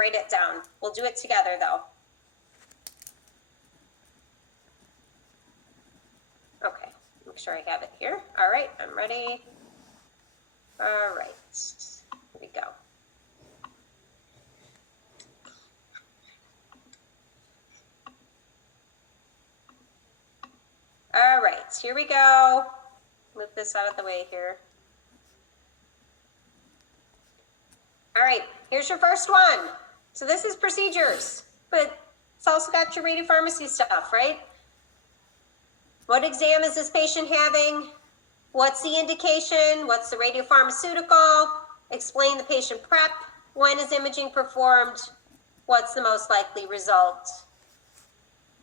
write it down. We'll do it together though. Okay, make sure I have it here. All right, I'm ready. All right, here we go. All right, here we go. Move this out of the way here. All right, here's your first one. So this is procedures, but it's also got your radiopharmacy stuff, right? What exam is this patient having? What's the indication? What's the radiopharmaceutical? Explain the patient prep. When is imaging performed? What's the most likely result?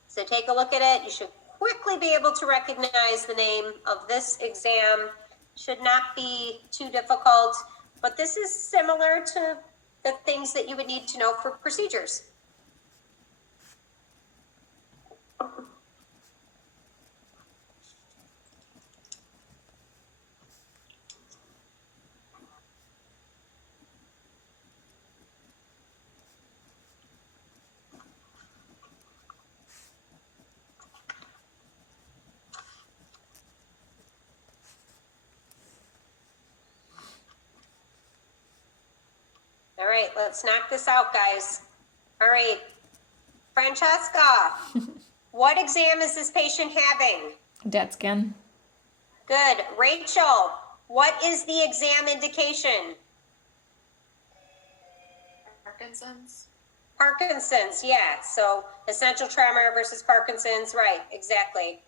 So take a look at it. You should quickly be able to recognize the name of this exam. Should not be too difficult, but this is similar to the things that you would need to know for procedures. All right, let's knock this out, guys. All right, Francesca, what exam is this patient having? DET scan. Good. Rachel, what is the exam indication? Parkinson's. Parkinson's, yeah. So essential tremor versus Parkinson's, right, exactly.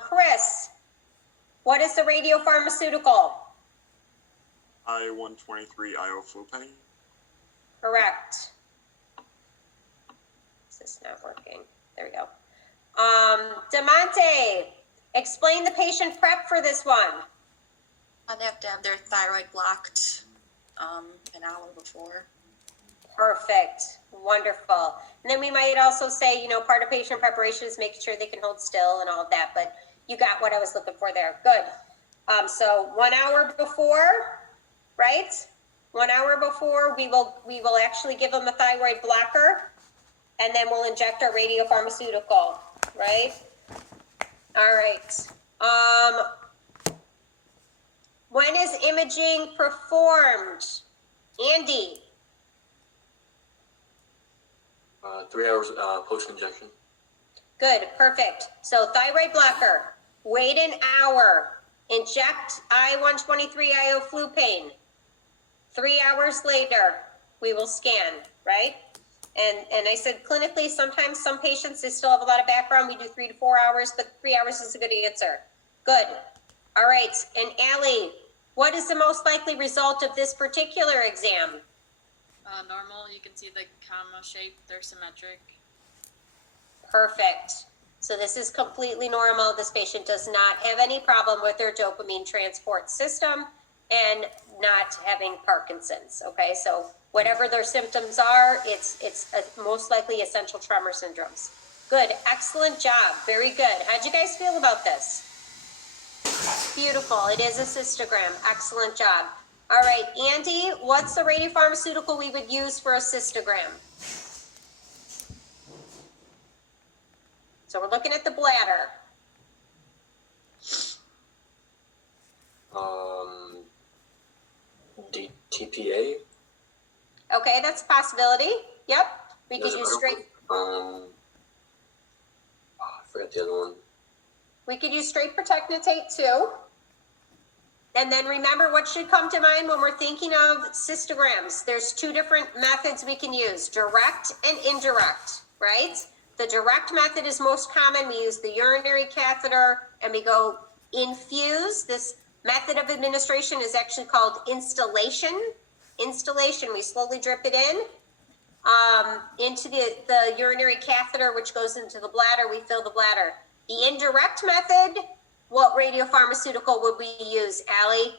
Chris, what is the radiopharmaceutical? I-123 ioflupane. Correct. Is this not working? There we go. Demonte, explain the patient prep for this one. They have to have their thyroid blocked an hour before. Perfect. Wonderful. And then we might also say, you know, part of patient preparation is making sure they can hold still and all of that, but you got what I was looking for there. Good. So 1 hour before, right? 1 hour before, we will actually give them a thyroid blocker, and then we'll inject our radiopharmaceutical, right? All right. When is imaging performed? Andy? 3 hours post-injection. Good, perfect. So thyroid blocker, wait an hour, inject I-123 ioflupane. 3 hours later, we will scan, right? And I said clinically, sometimes some patients, they still have a lot of background. We do 3 to 4 hours, but 3 hours is a good answer. Good. All right, and Allie, what is the most likely result of this particular exam? Normal, you can see the comma shape, they're symmetric. Perfect. So this is completely normal. This patient does not have any problem with their dopamine transport system and not having Parkinson's, okay? So whatever their symptoms are, it's most likely essential tremor syndromes. Good, excellent job, very good. How'd you guys feel about this? Beautiful, it is a cystogram, excellent job. All right, Andy, what's the radiopharmaceutical we would use for a cystogram? So we're looking at the bladder. DTPA. Okay, that's a possibility. Yep, we could There's use another straight. one. I forgot the other one. We could use straight protectinate too. And then remember what should come to mind when we're thinking of cystograms. There's two different methods we can use, direct and indirect, right? The direct method is most common. We use the urinary catheter and we go infuse. This method of administration is actually called instillation. Instillation, we slowly drip it into the urinary catheter, which goes into the bladder. We fill the bladder. The indirect method, what radiopharmaceutical would we use, Allie?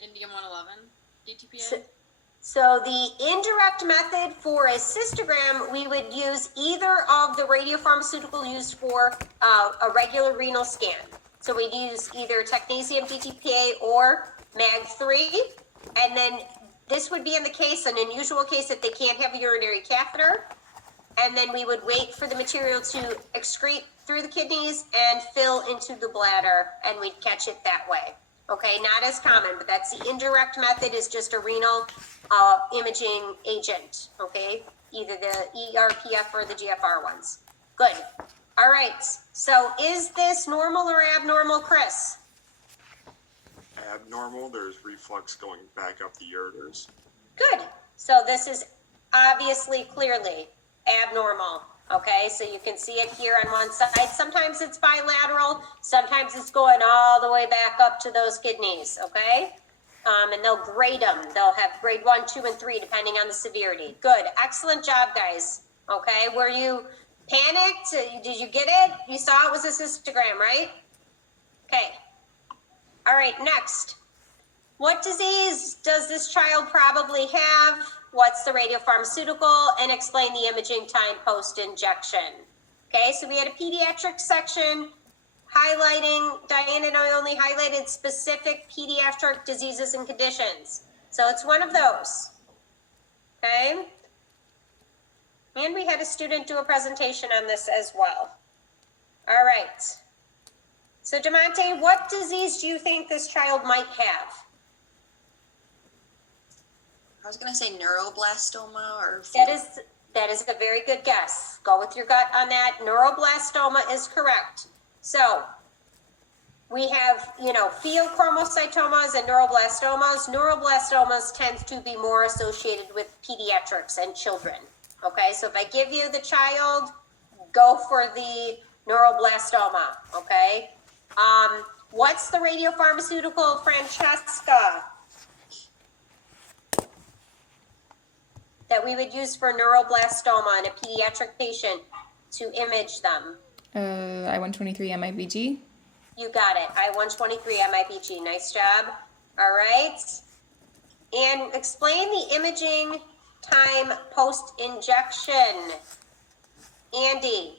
Indium-111, DTPA. So the indirect method for a cystogram, we would use either of the radiopharmaceutical used for a regular renal scan. So we'd use either technetium DTPA or MAG3. And then this would be in the case, an unusual case, if they can't have a urinary catheter. And then we would wait for the material to excrete through the kidneys and fill into the bladder, and we'd catch it that way. Okay, not as common, but that's the indirect method, is just a renal imaging agent, okay? Either the ERPF or the GFR ones. Good. All right, so is this normal or abnormal, Chris? Abnormal, there's reflux going back up the ureters. Good. So this is obviously clearly abnormal. Okay, so you can see it here on one side. Sometimes it's bilateral, sometimes it's going all the way back up to those kidneys, okay? And they'll grade them. They'll have grade 1, 2, and 3, depending on the severity. Good, excellent job, guys. Okay, were you panicked? Did you get it? You saw it was a cystogram, right? Okay. All right, next. What disease does this child probably have? What's the radiopharmaceutical? And explain the imaging time post-injection. Okay, so we had a pediatric section highlighting, Diane and I only highlighted specific pediatric diseases and conditions. So it's one of those. Okay. And we had a student do a presentation on this as well. All right. So DeMonte, what disease do you think this child might have? I was gonna say neuroblastoma or. That is a very good guess. Go with your gut on that. Neuroblastoma is correct. So we have, pheochromocytomas and neuroblastomas. Neuroblastomas tend to be more associated with pediatrics and children. Okay, so if I give you the child, go for the neuroblastoma. Okay. What's the radiopharmaceutical, Francesca, that we would use for neuroblastoma in a pediatric patient to image them? I-123 MIBG. You got it. I-123 MIBG. Nice job. All right. And explain the imaging time post-injection. Andy,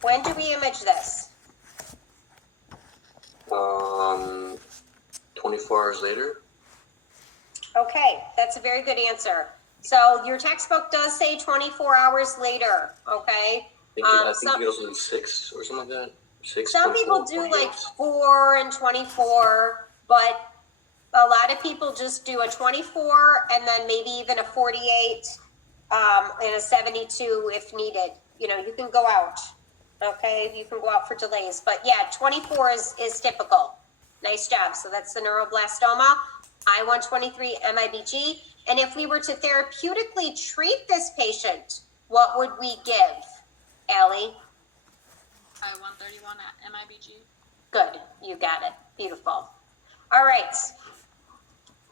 when do we image this? 24 hours later. Okay, that's a very good answer. So your textbook does say 24 hours later, okay? I think it goes in 6 or something like that. 6. Some 24, people do 48. like 4 and 24, but a lot of people just do a 24 and then maybe even a 48 and a 72 if needed. You can go out, okay? You can go out for delays. But yeah, 24 is typical. Nice job. So that's the neuroblastoma, I-123 MIBG. And if we were to therapeutically treat this patient, what would we give, Allie? I-131 at MIBG. Good, you got it. Beautiful. All right.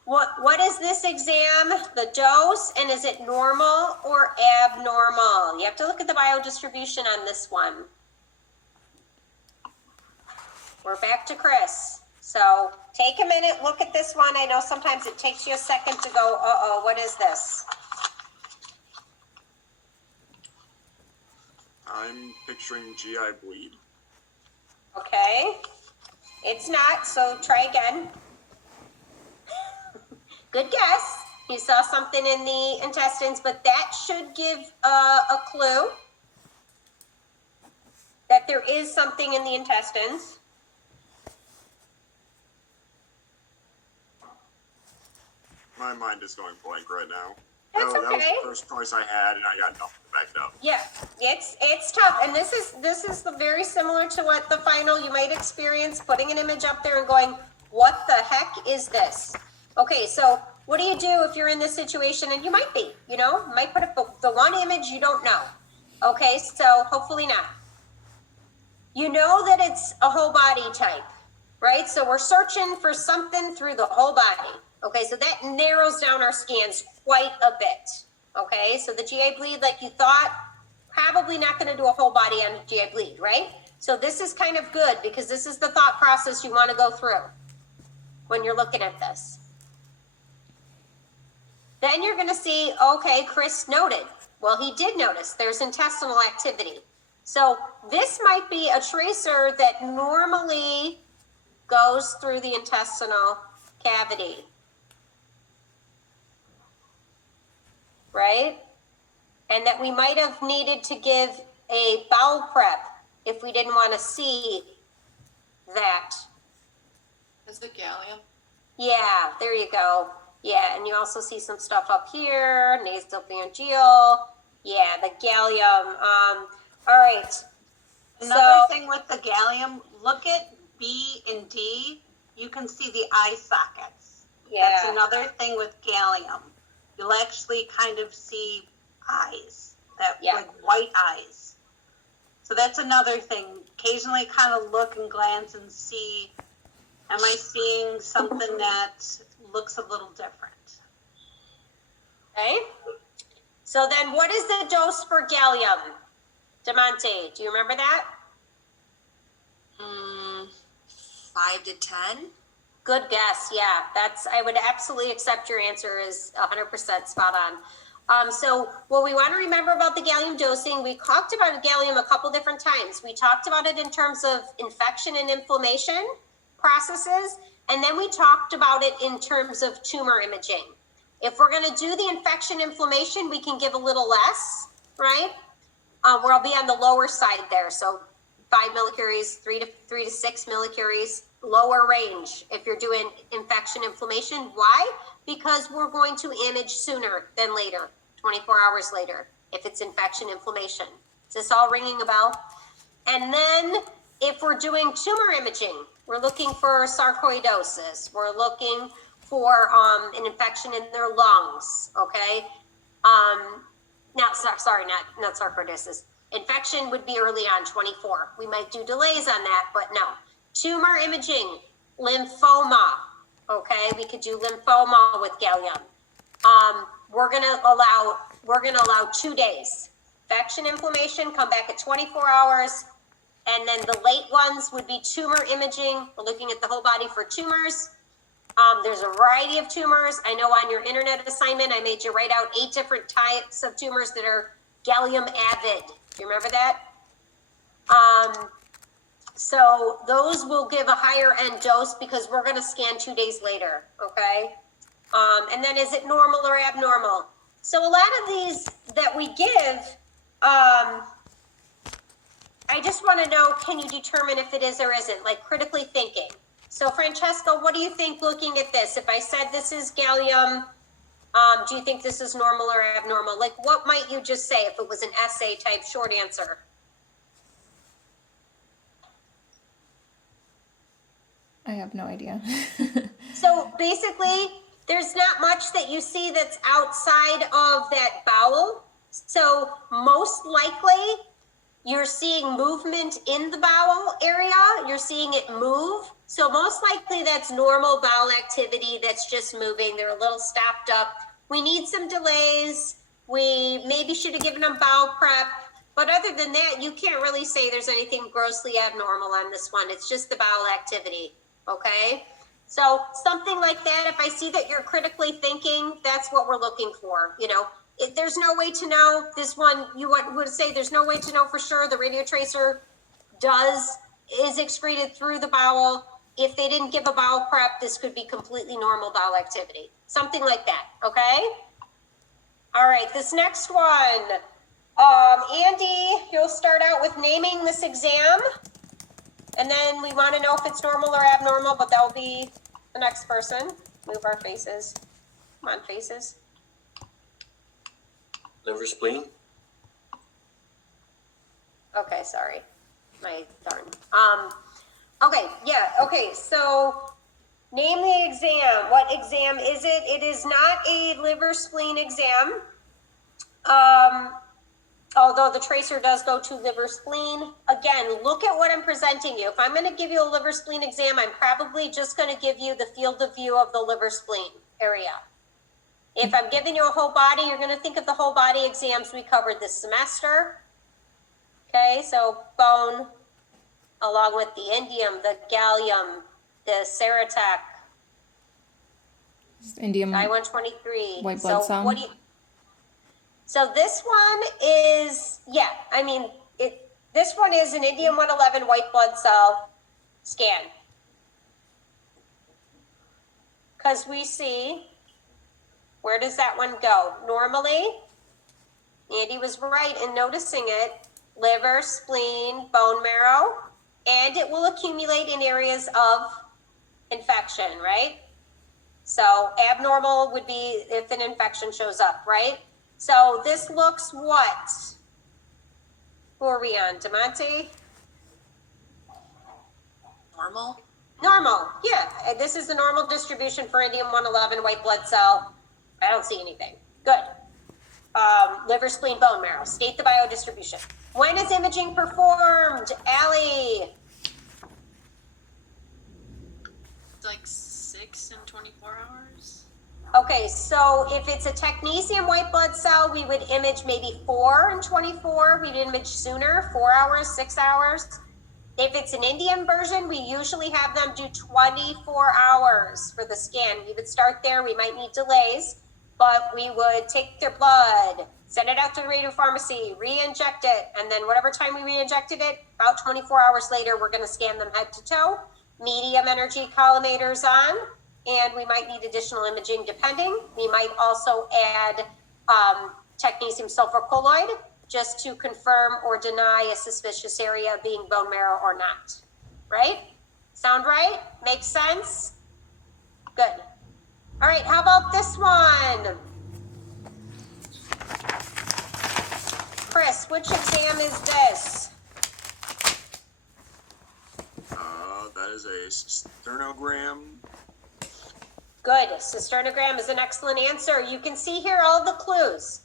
What is this exam? The dose, and is it normal or abnormal? You have to look at the biodistribution on this one. We're back to Chris. So take a minute, look at this one. I know sometimes it takes you a second to go, uh-oh, what is this? I'm picturing GI bleed. Okay. It's not, so try again. Good guess. You saw something in the intestines, but that should give a clue that there is something in the intestines. My mind is going blank right now. That's That was okay. the first choice I had, and I got nothing to back it up. Yeah, it's tough, and this is the very similar to what the final you might experience, putting an image up there and going, what the heck is this? Okay, so what do you do if you're in this situation? And you might be, might put up the one image you don't know. Okay, so hopefully not. You know that it's a whole body type, right? So we're searching for something through the whole body. Okay, so that narrows down our scans quite a bit. Okay, so the GI bleed, like you thought, probably not going to do a whole body on GI bleed, right? So this is kind of good because this is the thought process you want to go through when you're looking at this. Then you're going to see, okay, Chris noted. Well, he did notice there's intestinal activity. So this might be a tracer that normally goes through the intestinal cavity. Right? And that we might have needed to give a bowel prep if we didn't want to see that. Is the gallium? Yeah, there you go. Yeah, and you also see some stuff up here, nasopharyngeal. Yeah, the gallium. All right. Another thing with the gallium, look at B and D. You can see the eye sockets. That's Yeah. another thing with gallium. You'll actually kind of see eyes, Yeah. like white eyes. So that's another thing. Occasionally kind of look and glance and see, am I seeing something that looks a little different? Okay. So then what is the dose for gallium? Demonte, do you remember that? 5 to 10. Good guess. Yeah, I would absolutely accept your answer is 100% spot on. So what we want to remember about the gallium dosing, we talked about gallium a couple different times. We talked about it in terms of infection and inflammation processes, and then we talked about it in terms of tumor imaging. If we're going to do the infection inflammation, we can give a little less, right? Where I'll be on the lower side there. So 5 millicuries, 3 to 6 millicuries, lower range if you're doing infection inflammation. Why? Because we're going to image sooner than later, 24 hours later, if it's infection inflammation. Is this all ringing a bell? And then if we're doing tumor imaging, we're looking for sarcoidosis. We're looking for an infection in their lungs, okay? Not sarcoidosis. Infection would be early on, 24. We might do delays on that, but no. Tumor imaging, lymphoma, okay? We could do lymphoma with gallium. We're gonna allow 2 days. Infection, inflammation, come back at 24 hours. And then the late ones would be tumor imaging. We're looking at the whole body for tumors. There's a variety of tumors. I know on your internet assignment, I made you write out 8 different types of tumors that are gallium avid. Do you remember that? So those will give a higher end dose because we're going to scan 2 days later, okay? And then is it normal or abnormal? So a lot of these that we give, I just want to know, can you determine if it is or isn't, like critically thinking? So Francesca, what do you think looking at this? If I said this is gallium, do you think this is normal or abnormal? Like what might you just say if it was an essay type short answer? I have no idea. So basically, there's not much that you see that's outside of that bowel. So most likely, you're seeing movement in the bowel area. You're seeing it move. So most likely that's normal bowel activity that's just moving. They're a little stopped up. We need some delays. We maybe should have given them bowel prep. But other than that, you can't really say there's anything grossly abnormal on this one. It's just the bowel activity, okay? So something like that, if I see that you're critically thinking, that's what we're looking for, you know? There's no way to know. This one, you would say there's no way to know for sure. The radio tracer is excreted through the bowel. If they didn't give a bowel prep, this could be completely normal bowel activity. Something like that, okay? All right, this next one. Andy, you'll start out with naming this exam. And then we want to know if it's normal or abnormal, but that will be the next person. Move our faces. Come on, faces. Liver spleen. Okay, sorry. My darn. Okay, yeah, okay, so name the exam. What exam is it? It is not a liver spleen exam. Although the tracer does go to liver spleen. Again, look at what I'm presenting you. If I'm going to give you a liver spleen exam, I'm probably just going to give you the field of view of the liver spleen area. If I'm giving you a whole body, you're going to think of the whole body exams we covered this semester. Okay, so bone, along with the indium, the gallium, the ceratec, Indium. I-123. White blood cell. So this one is, yeah, I mean, This one is an Indium 111 white blood cell scan. Because we see, where does that one go? Normally, Andy was right in noticing it, liver, spleen, bone marrow, and it will accumulate in areas of infection, right? So abnormal would be if an infection shows up, right? So this looks what? Who are we on, DeMonte? Normal? Normal, yeah. This is the normal distribution for Indium 111 white blood cell. I don't see anything. Good. Liver, spleen, bone marrow. State the biodistribution. When is imaging performed? Allie? It's like 6 and 24 hours. Okay, so if it's a technetium white blood cell, we would image maybe 4 and 24. We'd image sooner, 4 hours, 6 hours. If it's an indium version, we usually have them do 24 hours for the scan. We would start there. We might need delays, but we would take their blood, send it out to the radiopharmacy, re-inject it, and then whatever time we re-injected it, about 24 hours later, we're going to scan them head to toe, medium energy collimators on, and we might need additional imaging depending. We might also add technetium sulfur colloid just to confirm or deny a suspicious area being bone marrow or not. Right? Sound right? Makes sense? Good. All right, how about this one? Chris, which exam is this? That is a sternogram. Good. Cisternogram is an excellent answer. You can see here all the clues.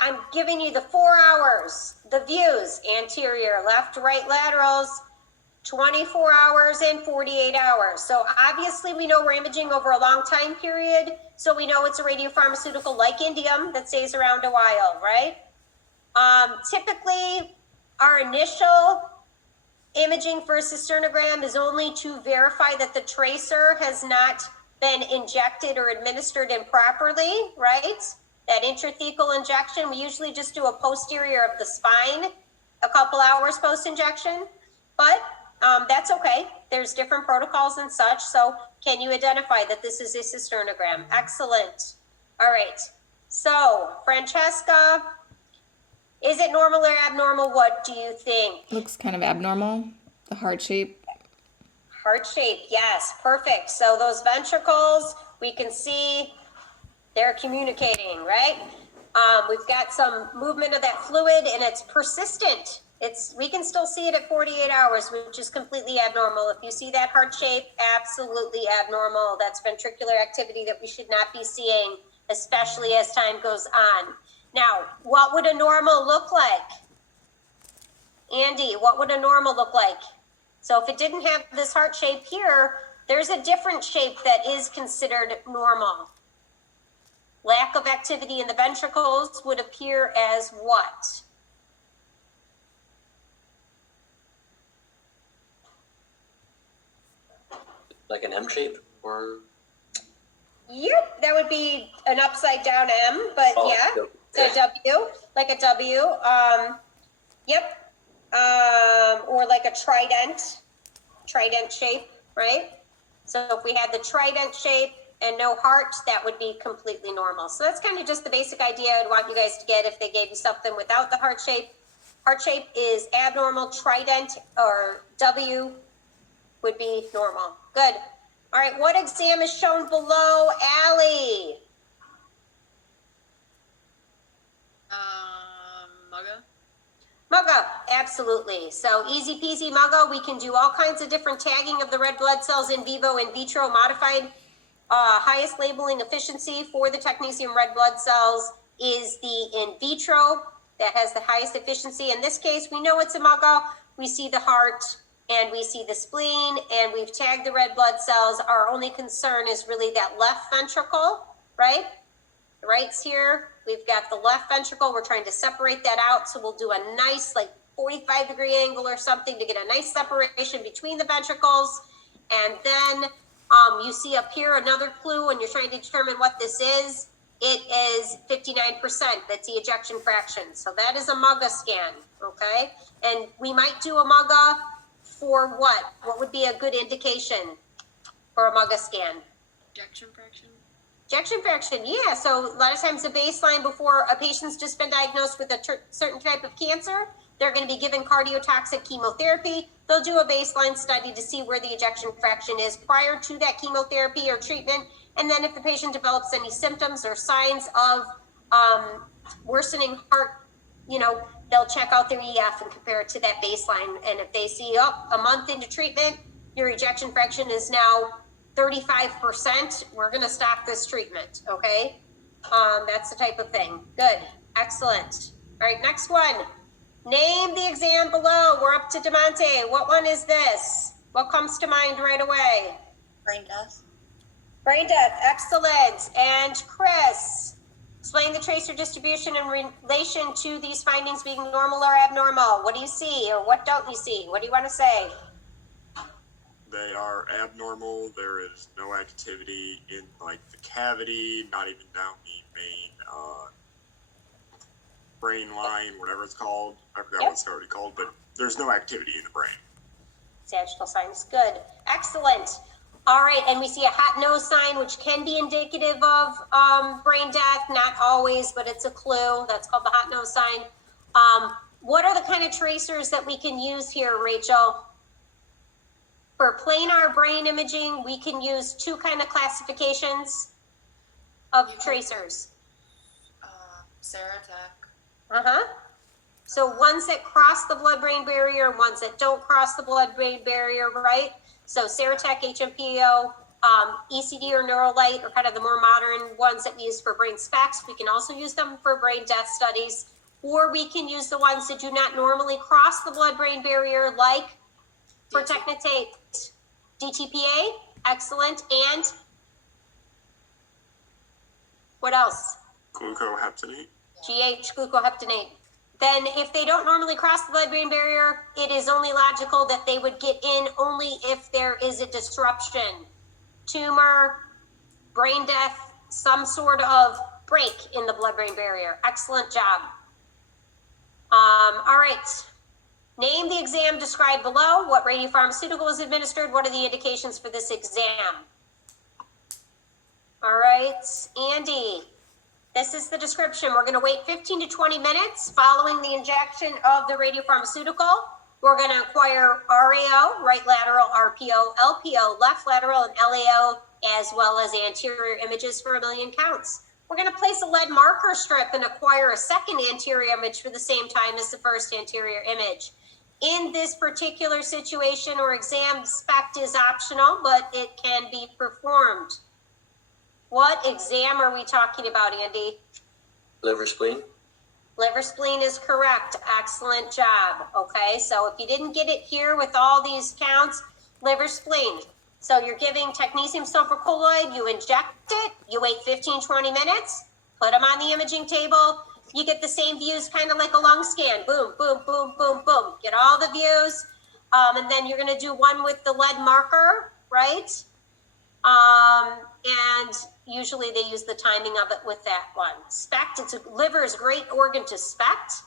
I'm giving you the 4 hours, the views, anterior, left, right laterals, 24 hours and 48 hours. So obviously we know we're imaging over a long time period. So we know it's a radiopharmaceutical like indium that stays around a while, right? Typically our initial imaging for a cisternogram is only to verify that the tracer has not been injected or administered improperly, right? That intrathecal injection, we usually just do a posterior of the spine a couple hours post-injection, but that's okay. There's different protocols and such. So can you identify that this is a cisternogram? Excellent. All right. So Francesca, is it normal or abnormal? What do you think? Looks kind of abnormal. The heart shape. Heart shape, yes, perfect. So those ventricles, we can see they're communicating, right? We've got some movement of that fluid and it's persistent. We can still see it at 48 hours, which is completely abnormal. If you see that heart shape, absolutely abnormal. That's ventricular activity that we should not be seeing, especially as time goes on. Now, what would a normal look like? Andy, what would a normal look like? So if it didn't have this heart shape here, there's a different shape that is considered normal. Lack of activity in the ventricles would appear as what? Like an M shape or? Yep, that would be an upside down M, but Oh, yeah, yep. it's a W, like a W. Yep. Or like a trident shape, right? So if we had the trident shape and no heart, that would be completely normal. So that's kind of just the basic idea I'd want you guys to get if they gave you something without the heart shape. Heart shape is abnormal, trident or W would be normal. Good. All right, what exam is shown below, Allie? Mugga. Mugga, absolutely. So easy peasy Mugga. We can do all kinds of different tagging of the red blood cells in vivo, in vitro, modified. Highest labeling efficiency for the technetium red blood cells is the in vitro that has the highest efficiency. In this case, we know it's a Mugga. We see the heart and we see the spleen and we've tagged the red blood cells. Our only concern is really that left ventricle, right? The right's here. We've got the left ventricle. We're trying to separate that out. So we'll do a nice like 45-degree angle or something to get a nice separation between the ventricles. And then you see up here another clue when you're trying to determine what this is. it is 59%. That's the ejection fraction. So that is a MUGA scan, okay? And we might do a MUGA for what? What would be a good indication for a MUGA scan? Ejection fraction. Ejection fraction, yeah. So a lot of times the baseline before a patient's just been diagnosed with a certain type of cancer, they're going to be given cardiotoxic chemotherapy. They'll do a baseline study to see where the ejection fraction is prior to that chemotherapy or treatment. And then if the patient develops any symptoms or signs of worsening heart, they'll check out their EF and compare it to that baseline. And if they see, a month into treatment, your ejection fraction is now 35%, we're going to stop this treatment, okay? That's the type of thing. Good. Excellent. All right, next one. Name the exam below. We're up to DeMonte. What one is this? What comes to mind right away? Brain death. Brain death. Excellent. And Chris, explain the tracer distribution in relation to these findings being normal or abnormal. What do you see or what don't you see? What do you want to say? They are abnormal. There is no activity in like the cavity, not even down the main brain line, whatever it's called. I forgot what it's already called, but there's no activity in the brain. Sagittal sign is good. Excellent. All right, and we see a hot nose sign, which can be indicative of brain death. Not always, but it's a clue. That's called the hot nose sign. What are the kind of tracers that we can use here, Rachel? For planar brain imaging, we can use two kind of classifications of tracers. Ceratec. So ones that cross the blood-brain barrier, ones that don't cross the blood-brain barrier, right? So Ceratec, HMPO, ECD or Neurolite are kind of the more modern ones that we use for brain specs. We can also use them for brain death studies, or we can use the ones that do not normally cross the blood-brain barrier, like for Technetate, DTPA, excellent, and what else? Glucoheptanate. GH, glucoheptanate. Then if they don't normally cross the blood-brain barrier, it is only logical that they would get in only if there is a disruption, tumor, brain death, some sort of break in the blood-brain barrier. Excellent job. All right. Name the exam described below. What radiopharmaceutical was administered? What are the indications for this exam? All right, Andy. This is the description. We're going to wait 15 to 20 minutes following the injection of the radiopharmaceutical. We're going to acquire RAO, right lateral, RPO, LPO, left lateral, and LAO, as well as anterior images for 1,000,000 counts. We're going to place a lead marker strip and acquire a second anterior image for the same time as the first anterior image. In this particular situation or exam, SPECT is optional, but it can be performed. What exam are we talking about, Andy? Liver spleen. Liver spleen is correct. Excellent job. Okay, so if you didn't get it here with all these counts, liver spleen. So you're giving technetium sulfur colloid, you inject it, you wait 15, 20 minutes, put them on the imaging table. You get the same views, kind of like a lung scan. Boom, boom, boom, boom, boom. Get all the views. And then you're going to do one with the lead marker, right? And usually they use the timing of it with that one. SPECT, liver is a great organ to SPECT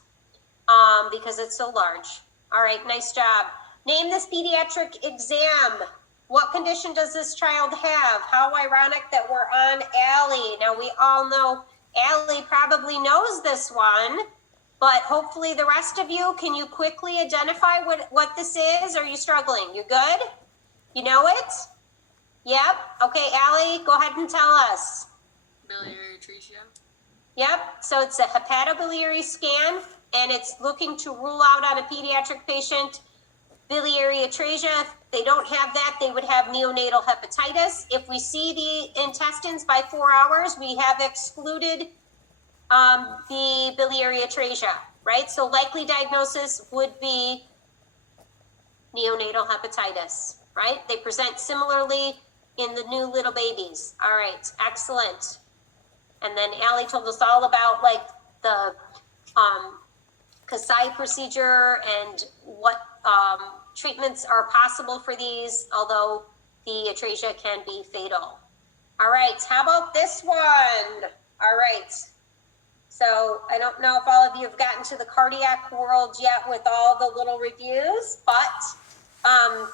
because it's so large. All right, nice job. Name this pediatric exam. What condition does this child have? How ironic that we're on Allie. Now we all know Allie probably knows this one, but hopefully the rest of you, can you quickly identify what this is? Are you struggling? You good? You know it? Yep. Okay, Allie, go ahead and tell us. Biliary atresia. Yep. So it's a hepatobiliary scan, and it's looking to rule out on a pediatric patient biliary atresia. If they don't have that, they would have neonatal hepatitis. If we see the intestines by 4 hours, we have excluded the biliary atresia, right? So likely diagnosis would be neonatal hepatitis, right? They present similarly in the new little babies. All right, excellent. And then Allie told us all about like the Kasai procedure and what treatments are possible for these, although the atresia can be fatal. All right, how about this one? All right. So I don't know if all of you have gotten to the cardiac world yet with all the little reviews, but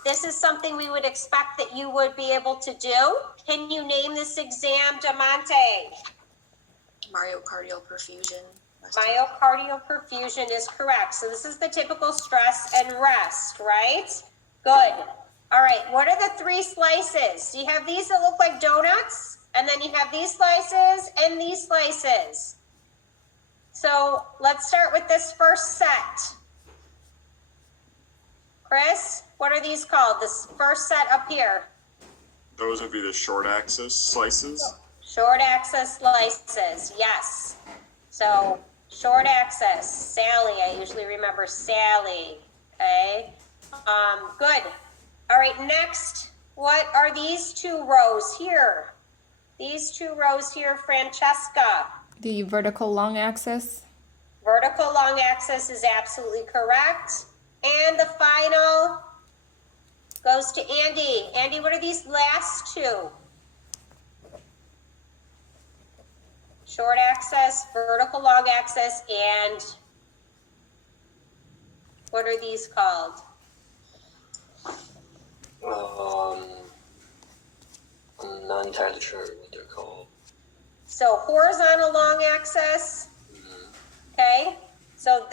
this is something we would expect that you would be able to do. Can you name this exam, Damonte? Myocardial perfusion. Myocardial perfusion is correct. So this is the typical stress and rest, right? Good. All right, what are the three slices? You have these that look like donuts, and then you have these slices and these slices. So let's start with this first set. Chris, what are these called? This first set up here. Those would be the short axis slices. Short axis slices, yes. So short axis, Sally, I usually remember Sally, okay? Good. All right, next, what are these two rows here? These two rows here, Francesca. The vertical long axis. Vertical long axis is absolutely correct. And the final goes to Andy. Andy, what are these last two? Short axis, vertical long axis, and what are these called? I'm not entirely sure what they're called. So horizontal long axis, okay? So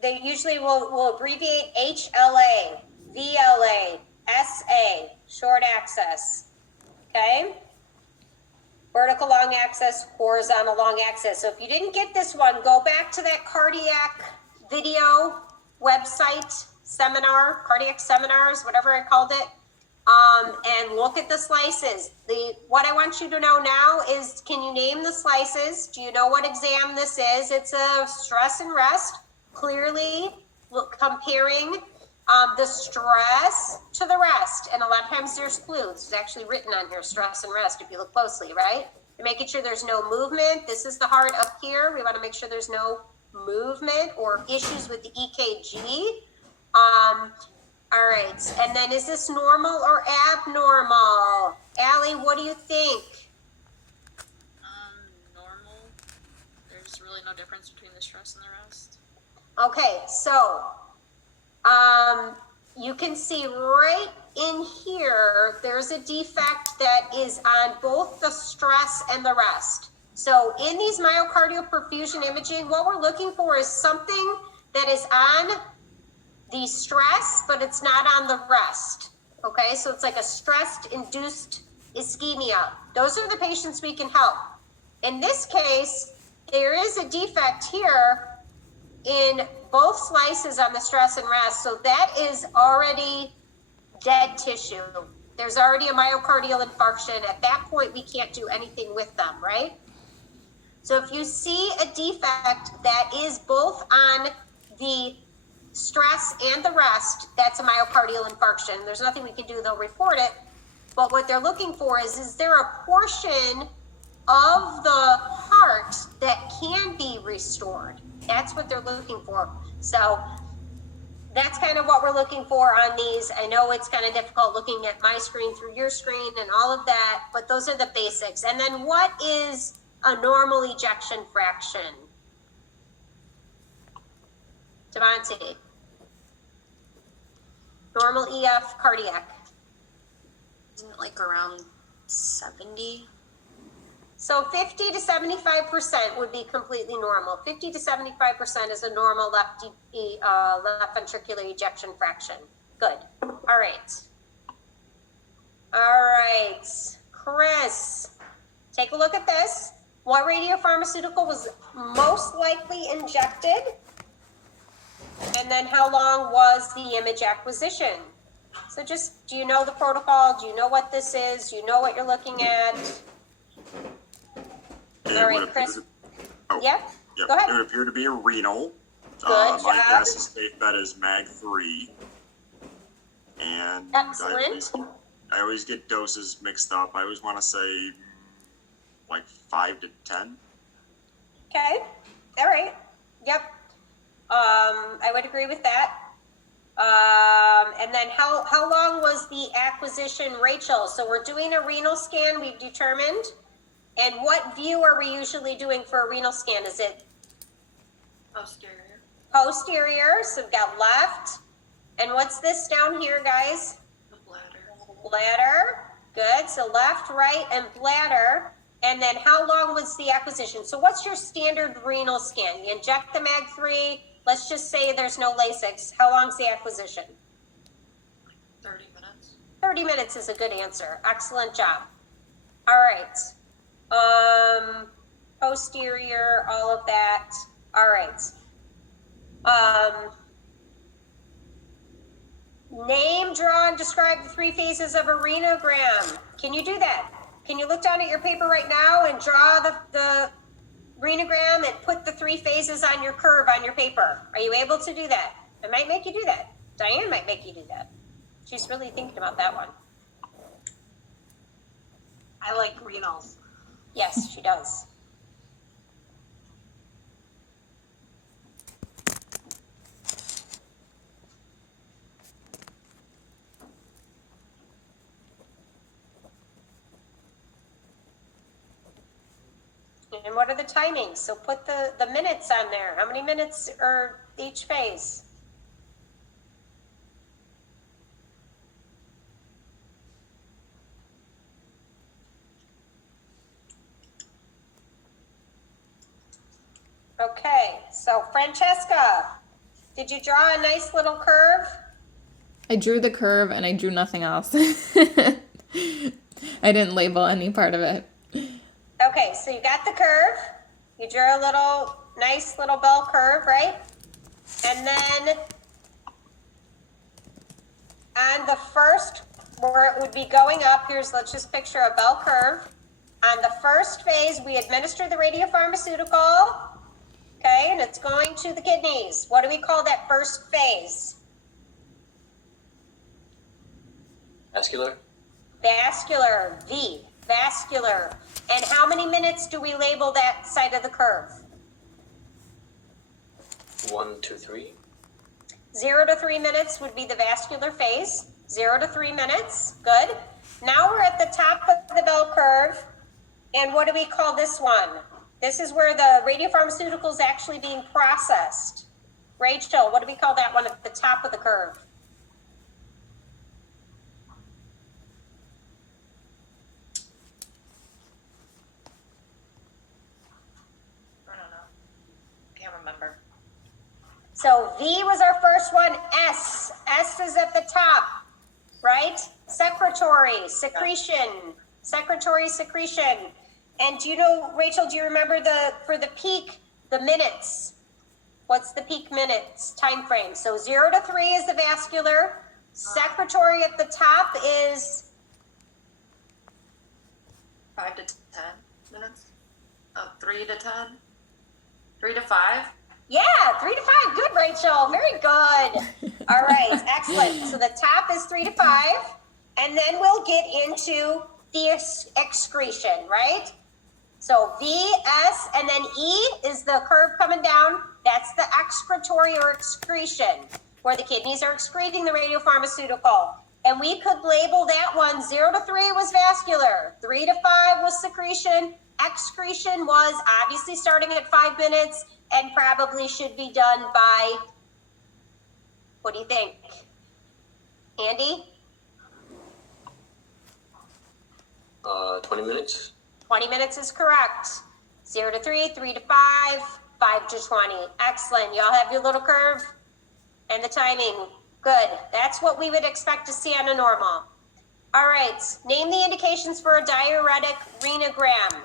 they usually will abbreviate HLA, VLA, SA, short axis, okay? Vertical long axis, horizontal long axis. So if you didn't get this one, go back to that cardiac video website seminar, cardiac seminars, whatever I called it, and look at the slices. What I want you to know now is, can you name the slices? Do you know what exam this is? It's a stress and rest, clearly comparing the stress to the rest. And a lot of times there's clues. It's actually written on here, stress and rest, if you look closely, right? You're making sure there's no movement. This is the heart up here. We want to make sure there's no movement or issues with the EKG. All right, and then is this normal or abnormal? Allie, what do you think? Normal. There's really no difference between the stress and the rest. Okay, so you can see right in here, there's a defect that is on both the stress and the rest. So in these myocardial perfusion imaging, what we're looking for is something that is on the stress, but it's not on the rest. Okay, so it's like a stress-induced ischemia. Those are the patients we can help. In this case, there is a defect here in both slices on the stress and rest, so that is already dead tissue. There's already a myocardial infarction. At that point, we can't do anything with them, right? So if you see a defect that is both on the stress and the rest, that's a myocardial infarction. There's nothing we can do, they'll report it. But what they're looking for is there a portion of the heart that can be restored? That's what they're looking for. So that's kind of what we're looking for on these. I know it's kind of difficult looking at my screen through your screen and all of that, but those are the basics. And then what is a normal ejection fraction? Devontae. Normal EF cardiac. Isn't it like around 70? So 50 to 75% would be completely normal. 50 to 75% is a normal left ventricular ejection fraction. Good. All right. All right. Chris, take a look at this. What radiopharmaceutical was most likely injected? And then how long was the image acquisition? So just, do you know the protocol? Do you know what this is? Do you know what you're looking at? All right, Chris. Yep. Go ahead. It would appear to be a renal. Good My job. guess is safe bet is MAG3. And Excellent. I always get doses mixed up. I always want to say like 5 to 10. Okay. All right. Yep. I would agree with that. And then how long was the acquisition, Rachel? So we're doing a renal scan, we've determined. And what view are we usually doing for a renal scan? Is it Posterior. posterior? So we've got left. And what's this down here, guys? The bladder. Bladder. Good. So left, right, and bladder. And then how long was the acquisition? So what's your standard renal scan? You inject the MAG3. Let's just say there's no Lasix. How long's the acquisition? 30 minutes. 30 minutes is a good answer. Excellent job. All right. Posterior, all of that. All right. Name, draw, and describe the 3 phases of a renogram. Can you do that? Can you look down at your paper right now and draw the renogram and put the 3 phases on your curve on your paper? Are you able to do that? I might make you do that. Diane might make you do that. She's really thinking about that one. I like renals. Yes, she does. And what are the timings? So put the minutes on there. How many minutes are each phase? Okay, so Francesca, did you draw a nice little curve? I drew the curve and I drew nothing else. I didn't label any part of it. Okay, so you got the curve. You drew a little, nice little bell curve, right? And then on the first, where it would be going up, let's just picture a bell curve. On the first phase, we administer the radiopharmaceutical, okay, and it's going to the kidneys. What do we call that first phase? Vascular? Vascular, V, vascular. And how many minutes do we label that side of the curve? 1, 2, 3. 0 to 3 minutes would be the vascular phase. 0 to 3 minutes. Good. Now we're at the top of the bell curve. And what do we call this one? This is where the radiopharmaceutical is actually being processed. Rachel, what do we call that one at the top of the curve? I don't know. Can't remember. So V was our first one. S. S is at the top, right? Secretory, secretion. Secretory, secretion. And do you know, Rachel, do you remember for the peak, the minutes? What's the peak minutes time frame? So 0 to 3 is the vascular. Secretory at the top is 5 to 10 minutes. 3 to 10. 3 to 5. Yeah, 3 to 5. Good, Rachel. Very good. All right, excellent. So the top is 3 to 5, and then we'll get into the excretion, right? So V, S, and then E is the curve coming down. That's the excretory or excretion, where the kidneys are excreting the radiopharmaceutical. And we could label that one 0 to 3 was vascular, 3 to 5 was secretion, excretion was obviously starting at 5 minutes and probably should be done by, what do you think? Andy? 20 minutes. 20 minutes is correct. 0 to 3, 3 to 5, 5 to 20. Excellent. Y'all have your little curve and the timing. Good. That's what we would expect to see on a normal. All right. Name the indications for a diuretic renogram.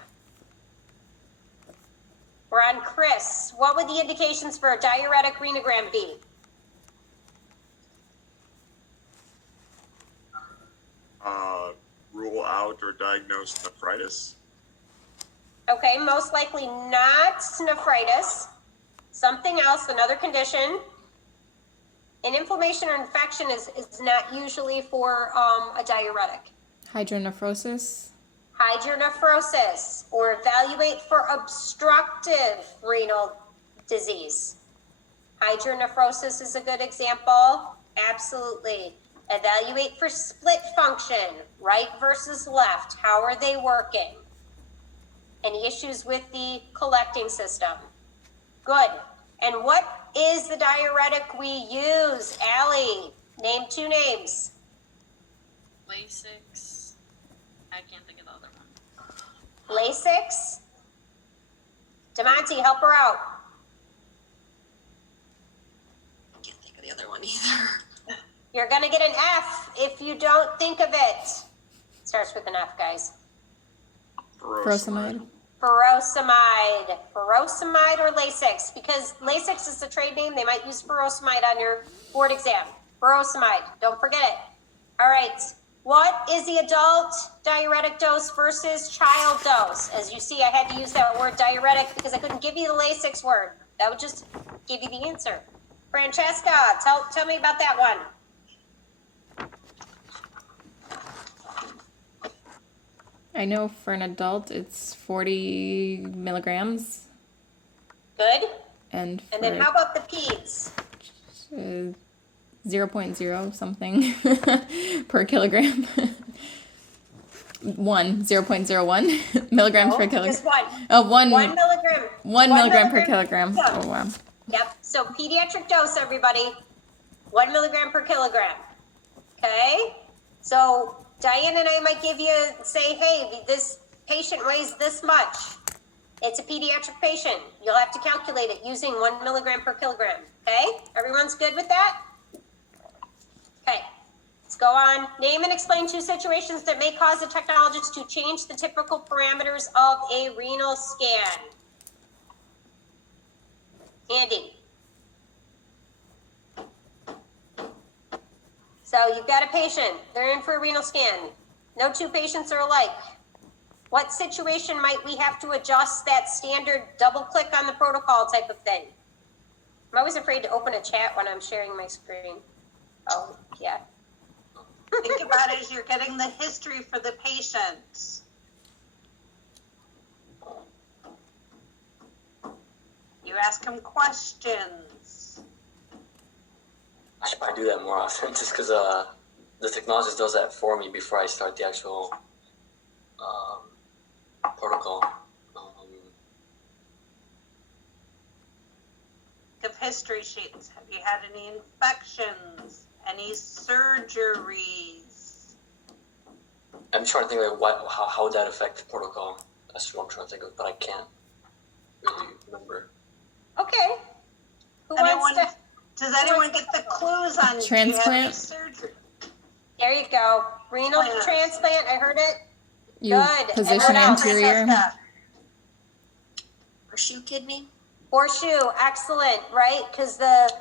We're on Chris. What would the indications for a diuretic renogram be? Rule out or diagnose nephritis. Okay, most likely not nephritis. Something else, another condition. An inflammation or infection is not usually for a diuretic. Hydronephrosis. Hydronephrosis, or evaluate for obstructive renal disease. Hydronephrosis is a good example. Absolutely. Evaluate for split function, right versus left. How are they working? Any issues with the collecting system? Good. And what is the diuretic we use? Allie, name 2 names. Lasix. I can't think of the other one. Lasix. DeMonte, help her out. I can't think of the other one either. You're gonna get an F if you don't think of it. Starts with an F, guys. Furosemide. Furosemide. Furosemide or Lasix? Because Lasix is the trade name. They might use furosemide on your board exam. Furosemide. Don't forget it. All right. What is the adult diuretic dose versus child dose? As you see, I had to use that word diuretic because I couldn't give you the Lasix word. That would just give you the answer. Francesca, tell me about that one. I know for an adult it's 40 milligrams, Good. and And then for how about the peds? 0.0 something per kilogram. 0.01 milligrams per kilogram. Just one. Oh, 1 milligram. 1 milligram per milligram. kilogram. Yeah. Oh, wow. Yep. So pediatric dose, everybody, 1 milligram per kilogram. Okay. So Diane and I might give you, say, hey, this patient weighs this much. It's a pediatric patient. You'll have to calculate it using 1 milligram per kilogram. Okay. Everyone's good with that? Okay. Let's go on. Name and explain 2 situations that may cause the technologist to change the typical parameters of a renal scan. Andy. So you've got a patient, they're in for a renal scan. No 2 patients are alike. What situation might we have to adjust that standard double click on the protocol type of thing? I'm always afraid to open a chat when I'm sharing my screen. Oh, yeah. Think about it as you're getting the history for the patient. You ask him questions. I should probably do that more often, just because the technologist does that for me before I start the actual protocol. Give history sheets. Have you had any infections? Any surgeries? I'm trying to think like how would that affect the protocol. That's what I'm trying to think of, but I can't really remember. Okay. Who wants to? Does anyone get the clues on Transplant? do you have any surgery? There you go. Renal Transplant. transplant, I heard it. You Good. position Everyone else? anterior. Francesca. Horseshoe kidney? Horseshoe, excellent, right? Because the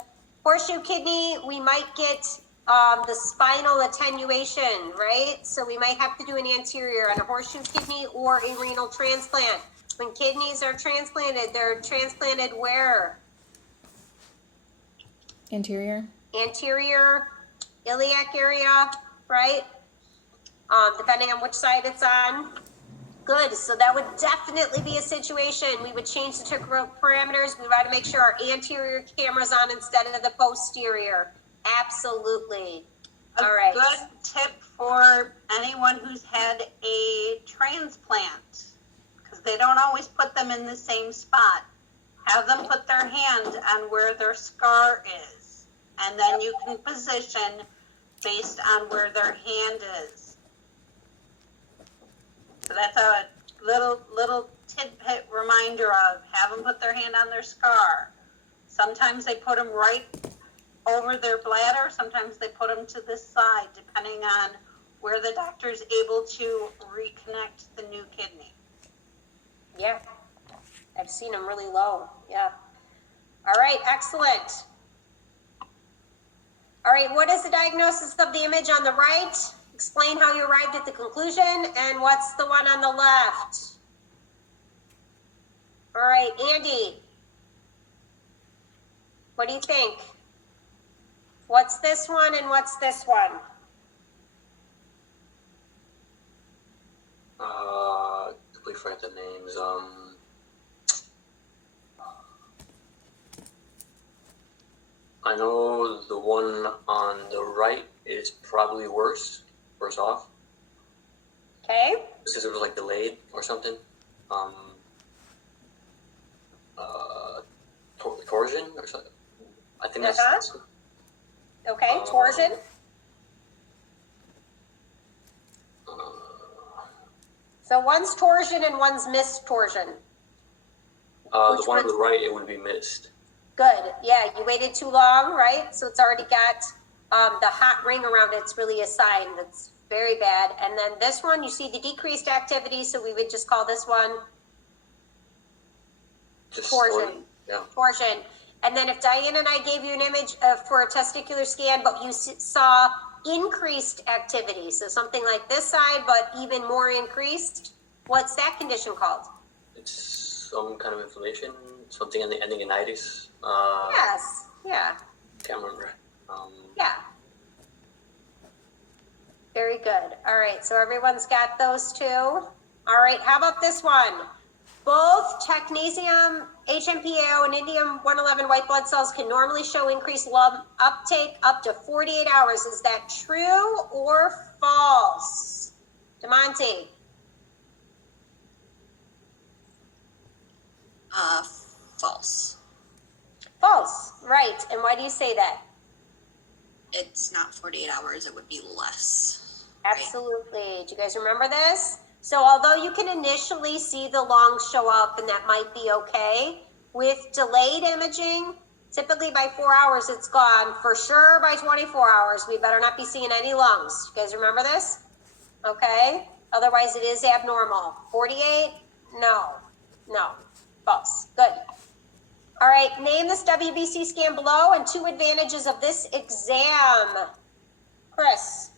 horseshoe kidney, we might get the spinal attenuation, right? So we might have to do an anterior on a horseshoe kidney or a renal transplant. When kidneys are transplanted, they're transplanted where? Anterior. Anterior, iliac area, right? Depending on which side it's on. Good, so that would definitely be a situation. We would change the typical parameters. We want to make sure our anterior camera's on instead of the posterior. Absolutely. All right. A good tip for anyone who's had a transplant, because they don't always put them in the same spot. Have them put their hand on where their scar is, and then you can position based on where their hand is. So that's a little tidbit reminder of have them put their hand on their scar. Sometimes they put them right over their bladder. Sometimes they put them to the side, depending on where the doctor is able to reconnect the new kidney. Yeah, I've seen them really low. Yeah. All right, excellent. All right, what is the diagnosis of the image on the right? Explain how you arrived at the conclusion, and what's the one on the left? All right, Andy. What do you think? What's this one and what's this one? Completely forget the names. I know the one on the right is probably worse off. Okay, Because it was like delayed or something. torsion or something. I think that's. Uh-huh. Okay, torsion. So one's torsion and one's missed torsion. The Which one on one's- the right, it would be missed. Good. Yeah, you waited too long, right? So it's already got the hot ring around it. It's really a sign that's very bad. And then this one, you see the decreased activity, so we would just call this one Just torsion. Yeah. Torsion. And then if Diane and I gave you an image for a testicular scan, but you saw increased activity, so something like this side, but even more increased, what's that condition called? It's some kind of inflammation, something in the ending in itis. Yes. Yeah. Can't remember. Yeah. Very good. All right, so everyone's got those two. All right, how about this one? Both technetium, HMPAO, and indium 111 white blood cells can normally show increased lung uptake up to 48 hours. Is that true or false? DeMonte? False. False, right. And why do you say that? It's not 48 hours, it would be less. Right? Absolutely. Do you guys remember this? So although you can initially see the lungs show up and that might be okay, with delayed imaging, typically by 4 hours it's gone. For sure by 24 hours, we better not be seeing any lungs. You guys remember this? Okay. Otherwise it is abnormal. 48? No. No. False. Good. All right. Name this WBC scan below and 2 advantages of this exam. Chris.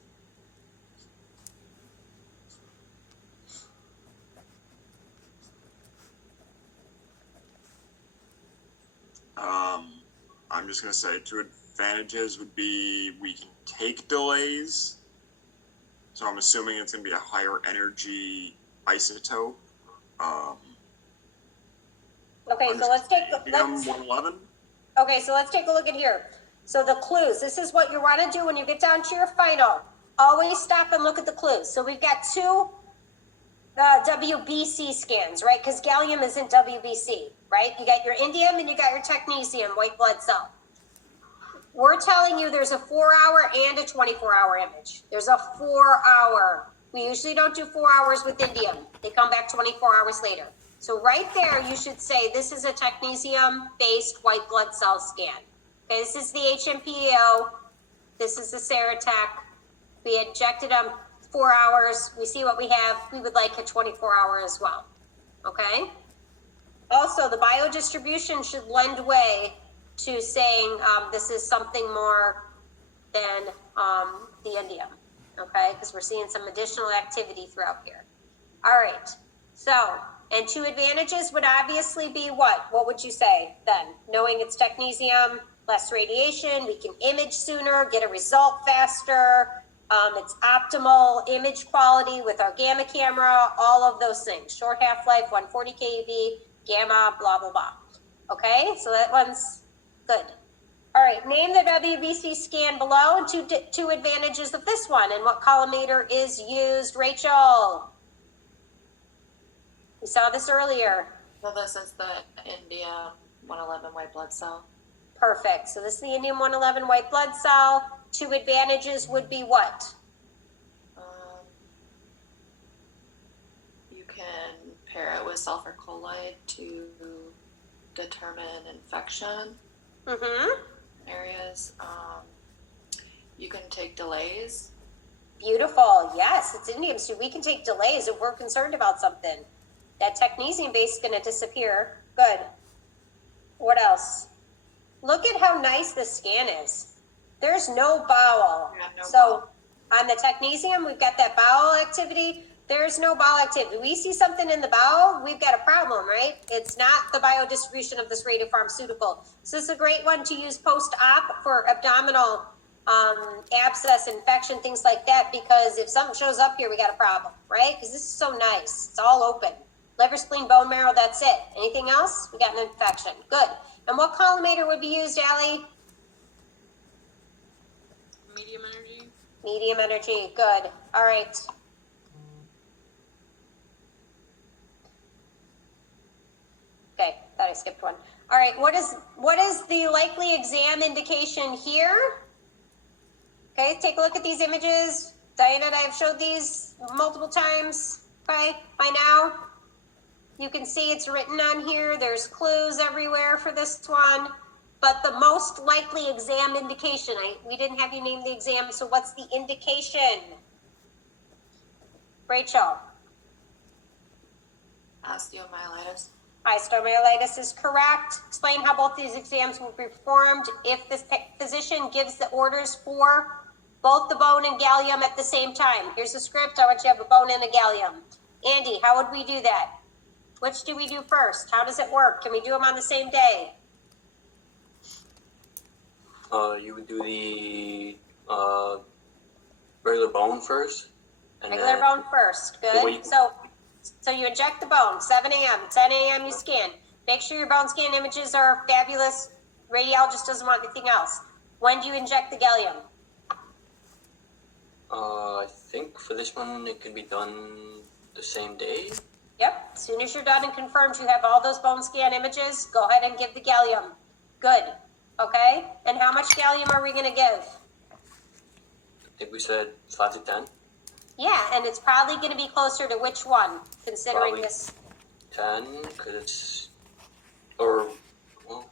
I'm just gonna say 2 advantages would be we can take delays. So I'm assuming it's gonna be a higher energy isotope. Okay, so let's take let's 111. okay, so let's take a look at here. So the clues. This is what you want to do when you get down to your final. Always stop and look at the clues. So we've got 2 WBC scans, right? Because gallium isn't WBC, right? You got your indium and you got your technetium, white blood cell. We're telling you there's a 4-hour and a 24-hour image. There's a 4-hour. We usually don't do 4 hours with indium. They come back 24 hours later. So right there, you should say this is a technetium-based white blood cell scan. Okay, this is the HMPEO. This is the Ceratec. We injected them 4 hours. We see what we have. We would like a 24-hour as well. Okay? Also, the biodistribution should lend way to saying this is something more than the indium. Okay? Because we're seeing some additional activity throughout here. All right. So, and 2 advantages would obviously be what? What would you say then? Knowing it's technetium, less radiation, we can image sooner, get a result faster. It's optimal image quality with our gamma camera, all of those things. Short half-life, 140 keV, gamma, blah, blah, blah. Okay, so that one's good. All right, name the WBC scan below and 2 advantages of this one and what collimator is used. Rachel. We saw this earlier. So this is the India 111 white blood cell. Perfect. So this is the indium 111 white blood cell. 2 advantages would be what? You can pair it with sulfur colloid to determine infection Mm-hmm. areas. You can take delays. Beautiful. Yes, it's indium. So we can take delays if we're concerned about something. That technetium base is going to disappear. Good. What else? Look at how nice this scan is. There's no bowel. Yeah, no So on the technesium, we've got that bowel activity. There's no bowel activity. We see something in the bowel, we've got a problem, right? It's not the biodistribution of this radiopharmaceutical. So this is a great one to use post-op for abdominal abscess, infection, things like that, because if something shows up here, we got a problem, right? Because this is so nice. It's all open. Liver, spleen, bone marrow, that's it. Anything else? We got an infection. Good. And what collimator would be used, Allie? Medium energy. Medium energy. Good. All right. Okay, thought I skipped one. All right, what is the likely exam indication here? Okay, take a look at these images. Diana and I have showed these multiple times. Okay, by now you can see it's written on here. There's clues everywhere for this one. But the most likely exam indication, we didn't have you name the exam, so what's the indication? Rachel? Osteomyelitis. Osteomyelitis is correct. Explain how both these exams will be performed if this physician gives the orders for both the bone and gallium at the same time. Here's the script. I want you to have a bone and a gallium. Andy, how would we do that? Which do we do first? How does it work? Can we do them on the same day? You would do the regular bone first. And Regular then, bone first. Good. Wait. So you inject the bone, 7 a.m., 10 a.m. you scan. Make sure your bone scan images are fabulous. Radiologist doesn't want anything else. When do you inject the gallium? I think for this one it can be done the same day. Yep. As soon as you're done and confirmed you have all those bone scan images, go ahead and give the gallium. Good. Okay. And how much gallium are we going to give? I think we said 5 to 10. Yeah, and it's probably going to be closer to which one, considering Probably this. 10, because it's, or, well,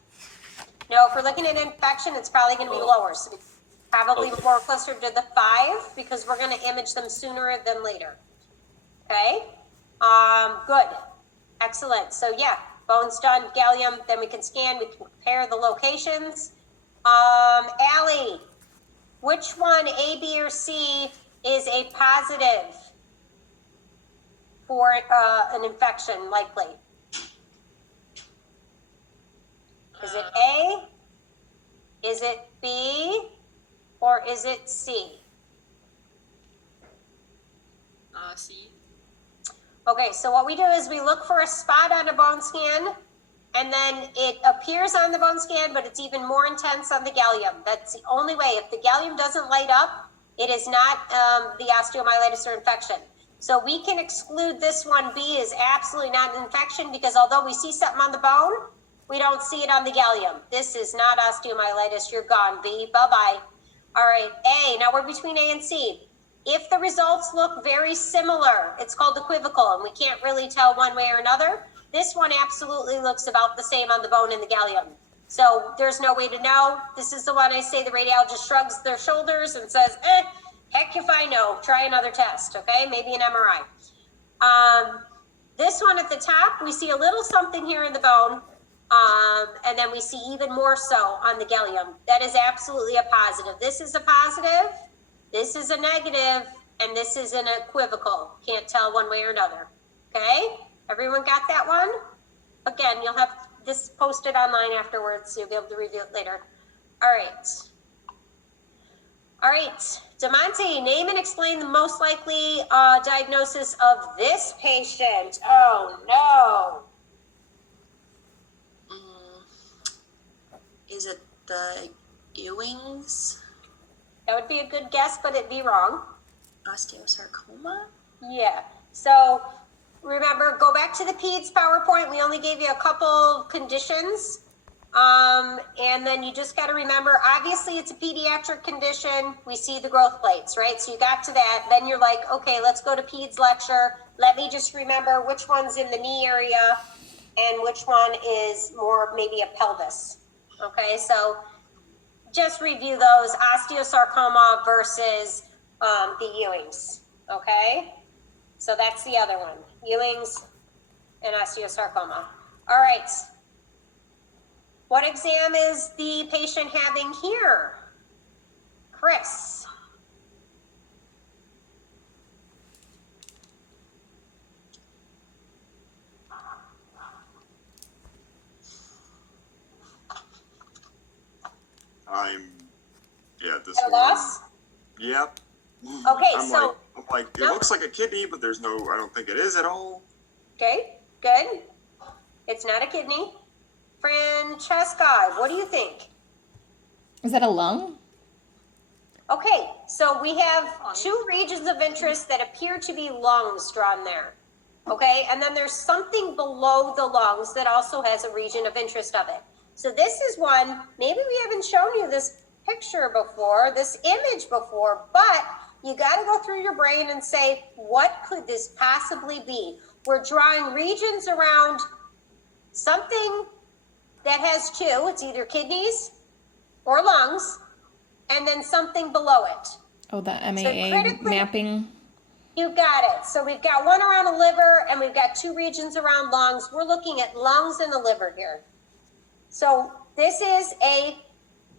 No, if we're looking at infection, it's probably going to be lower. So it's probably Okay. more closer to the 5 because we're going to image them sooner than later. Okay. Good. Excellent. So yeah, bones done, gallium, then we can scan, we can compare the locations. Allie, which one, A, B, or C, is a positive for an infection likely? Is it A? Is it B? Or is it C? C. Okay, so what we do is we look for a spot on a bone scan, and then it appears on the bone scan, but it's even more intense on the gallium. That's the only way. If the gallium doesn't light up, it is not the osteomyelitis or infection. So we can exclude this one. B is absolutely not an infection because although we see something on the bone, we don't see it on the gallium. This is not osteomyelitis. You're gone, B. Bye-bye. All right, A. Now we're between A and C. If the results look very similar, it's called equivocal, and we can't really tell one way or another. This one absolutely looks about the same on the bone and the gallium. So there's no way to know. This is the one I say the radiologist shrugs their shoulders and says, heck if I know, try another test, okay? Maybe an MRI. This one at the top, we see a little something here in the bone, and then we see even more so on the gallium. That is absolutely a positive. This is a positive, this is a negative, and this is an equivocal. Can't tell one way or another, okay? Everyone got that one? Again, you'll have this posted online afterwards, so you'll be able to review it later. All right. All right, DeMonte, name and explain the most likely diagnosis of this patient. Oh, no. Is it the Ewing's That would be a good guess, but it'd be wrong. osteosarcoma? Yeah, so remember, go back to the PEDS PowerPoint. We only gave you a couple conditions. And then you just got to remember, obviously it's a pediatric condition. We see the growth plates, right? So you got to that. Then you're like, okay, let's go to PEDS lecture. Let me just remember which one's in the knee area and which one is more maybe a pelvis. Okay, so just review those, osteosarcoma versus the Ewing's, okay? So that's the other one, Ewing's and osteosarcoma. All right. What exam is the patient having here? Chris. This At a one. loss? Yep. Okay, I'm so, like, it no. looks like a kidney, but there's no, I don't think it is at all. okay, good. It's not a kidney. Francesca, what do you think? Is that a lung? Okay, so we have two regions of interest that appear to be lungs drawn there. Okay, and then there's something below the lungs that also has a region of interest of it. So this is one, maybe we haven't shown you this picture before, this image before, but you got to go through your brain and say, what could this possibly be? We're drawing regions around something that has two, it's either kidneys or lungs, and then something below it. Oh, the MAA critically- mapping. You got it. So we've got one around the liver and we've got two regions around lungs. We're looking at lungs and the liver here. So this is a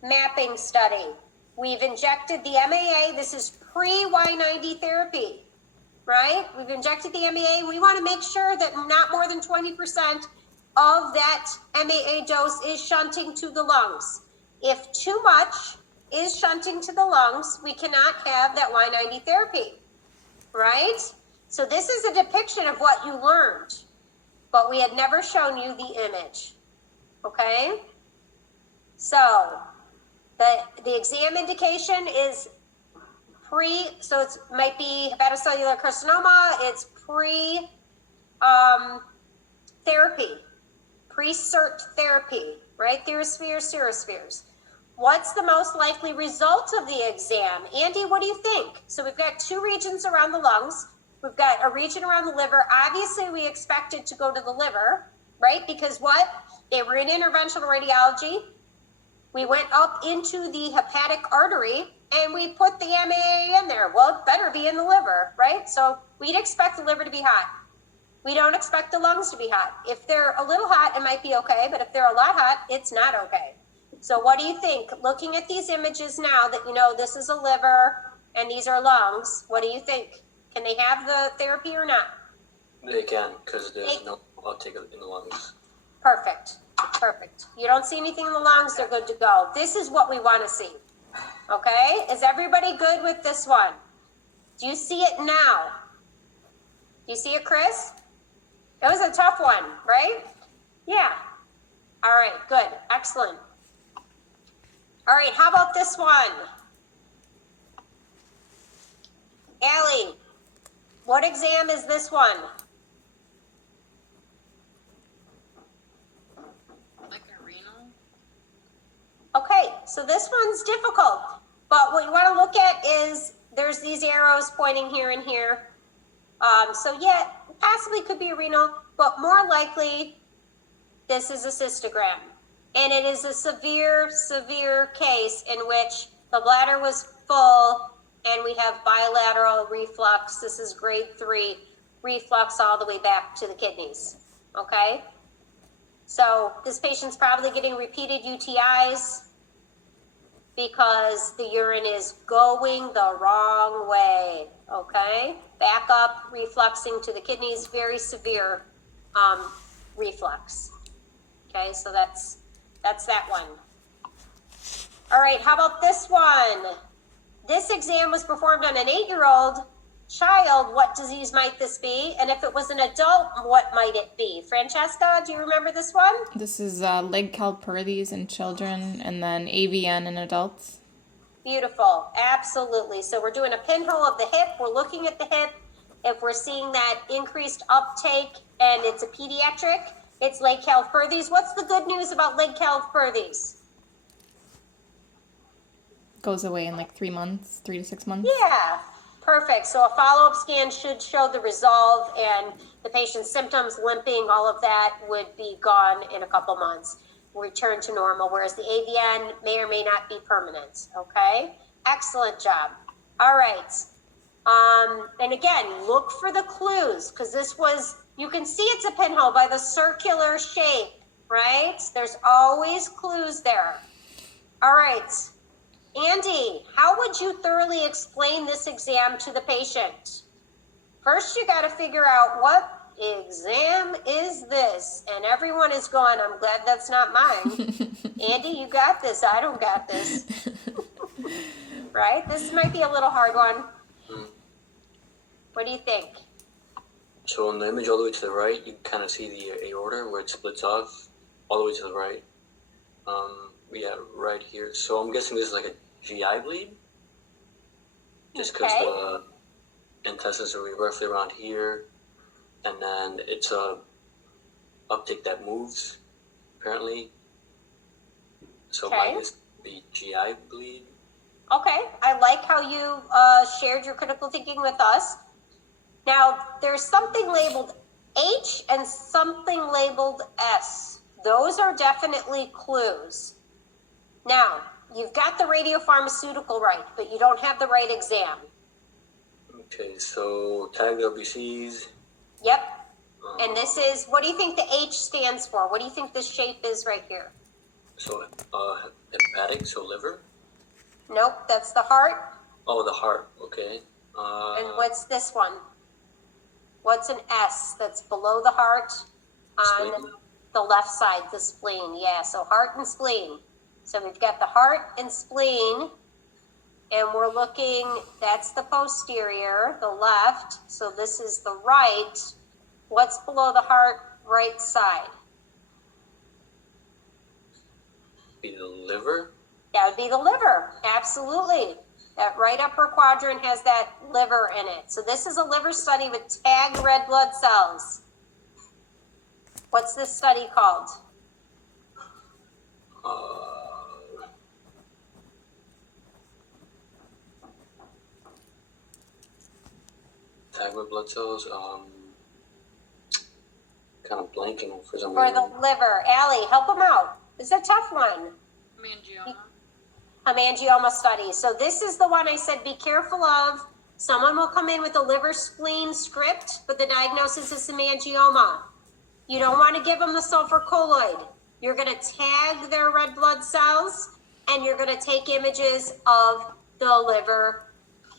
mapping study. We've injected the MAA. This is pre-Y90 therapy, right? We've injected the MAA. We want to make sure that not more than 20% of that MAA dose is shunting to the lungs. If too much is shunting to the lungs, we cannot have that Y90 therapy. Right? So this is a depiction of what you learned, but we had never shown you the image. Okay? So the exam indication is so it might be hepatocellular carcinoma, it's therapy, pre-cert therapy, right? Thyrospheres, serospheres. What's the most likely result of the exam? Andy, what do you think? So we've got two regions around the lungs. We've got a region around the liver. Obviously, we expected to go to the liver, right? Because what? They were in interventional radiology. We went up into the hepatic artery and we put the MAA in there. Well, it better be in the liver, right? So we'd expect the liver to be hot. We don't expect the lungs to be hot. If they're a little hot, it might be okay. But if they're a lot hot, it's not okay. So what do you think? Looking at these images now that you know this is a liver and these are lungs, what do you think? Can they have the therapy or not? They can, because there's no uptake in the lungs. Perfect. Perfect. You don't see anything in the lungs, they're good to go. This is what we want to see. Okay? Is everybody good with this one? Do you see it now? Do you see it, Chris? It was a tough one, right? Yeah. All right, good. Excellent. All right, how about this one? Allie, what exam is this one? Like a renal? Okay, so this one's difficult, but what you want to look at is there's these arrows pointing here and here. So yeah, possibly could be a renal, but more likely this is a cystogram. And it is a severe, severe case in which the bladder was full and we have bilateral reflux. This is grade 3 reflux all the way back to the kidneys, okay? So this patient's probably getting repeated UTIs because the urine is going the wrong way, okay? Back up, refluxing to the kidneys, very severe reflux. Okay, so that's that one. All right, how about this one? This exam was performed on an 8-year-old child. What disease might this be? And if it was an adult, what might it be? Francesca, do you remember this one? This is Legg-Calpurthes in children, and then AVN in adults. Beautiful, absolutely. So we're doing a pinhole of the hip. We're looking at the hip. If we're seeing that increased uptake and it's a pediatric, it's Legg-Calpurthes. What's the good news about Legg-Calpurthes? Goes away in like 3 months, 3 to 6 months. Yeah, perfect. So a follow-up scan should show the resolve and the patient's symptoms, limping, all of that would be gone in a couple months, return to normal, whereas the AVN may or may not be permanent, okay? Excellent job. All right. And again, look for the clues because this was, you can see it's a pinhole by the circular shape, right? There's always clues there. All right. Andy, how would you thoroughly explain this exam to the patient? First, you got to figure out what exam is this? And everyone is going, I'm glad that's not mine. Andy, you got this. I don't got this. Right? This might be a little hard one. What do you think? So on the image all the way to the right, you kind of see the aorta where it splits off all the way to the right. Yeah, right here. So I'm guessing this is like a GI bleed, just because Okay. the intestines are roughly around here. and then it's a uptake that moves, apparently. So my Okay. guess would be GI bleed. Okay, I like how you shared your critical thinking with us. Now, there's something labeled H and something labeled S. Those are definitely clues. Now, you've got the radiopharmaceutical right, but you don't have the right exam. Okay, so tagged RBCs. Yep. And this is, what do you think the H stands for? What do you think this shape is right here? So hepatic, so liver. Nope, that's the heart. Oh, the heart. Okay. And what's this one? What's an S that's below the heart on Spleen? the left side, the spleen? Yeah, so heart and spleen. So we've got the heart and spleen, and we're looking, that's the posterior, the left. So this is the right. What's below the heart, right side? Be the liver. That would be the liver, absolutely. That right upper quadrant has that liver in it. So this is a liver study with tagged red blood cells. What's this study called? Tagged red blood cells. Kind of blanking for some For reason. the liver. Allie, help them out. It's a tough one. Hemangioma. Hemangioma study. So this is the one I said be careful of. Someone will come in with a liver spleen script, but the diagnosis is hemangioma. You don't want to give them the sulfur colloid. You're going to tag their red blood cells, and you're going to take images of the liver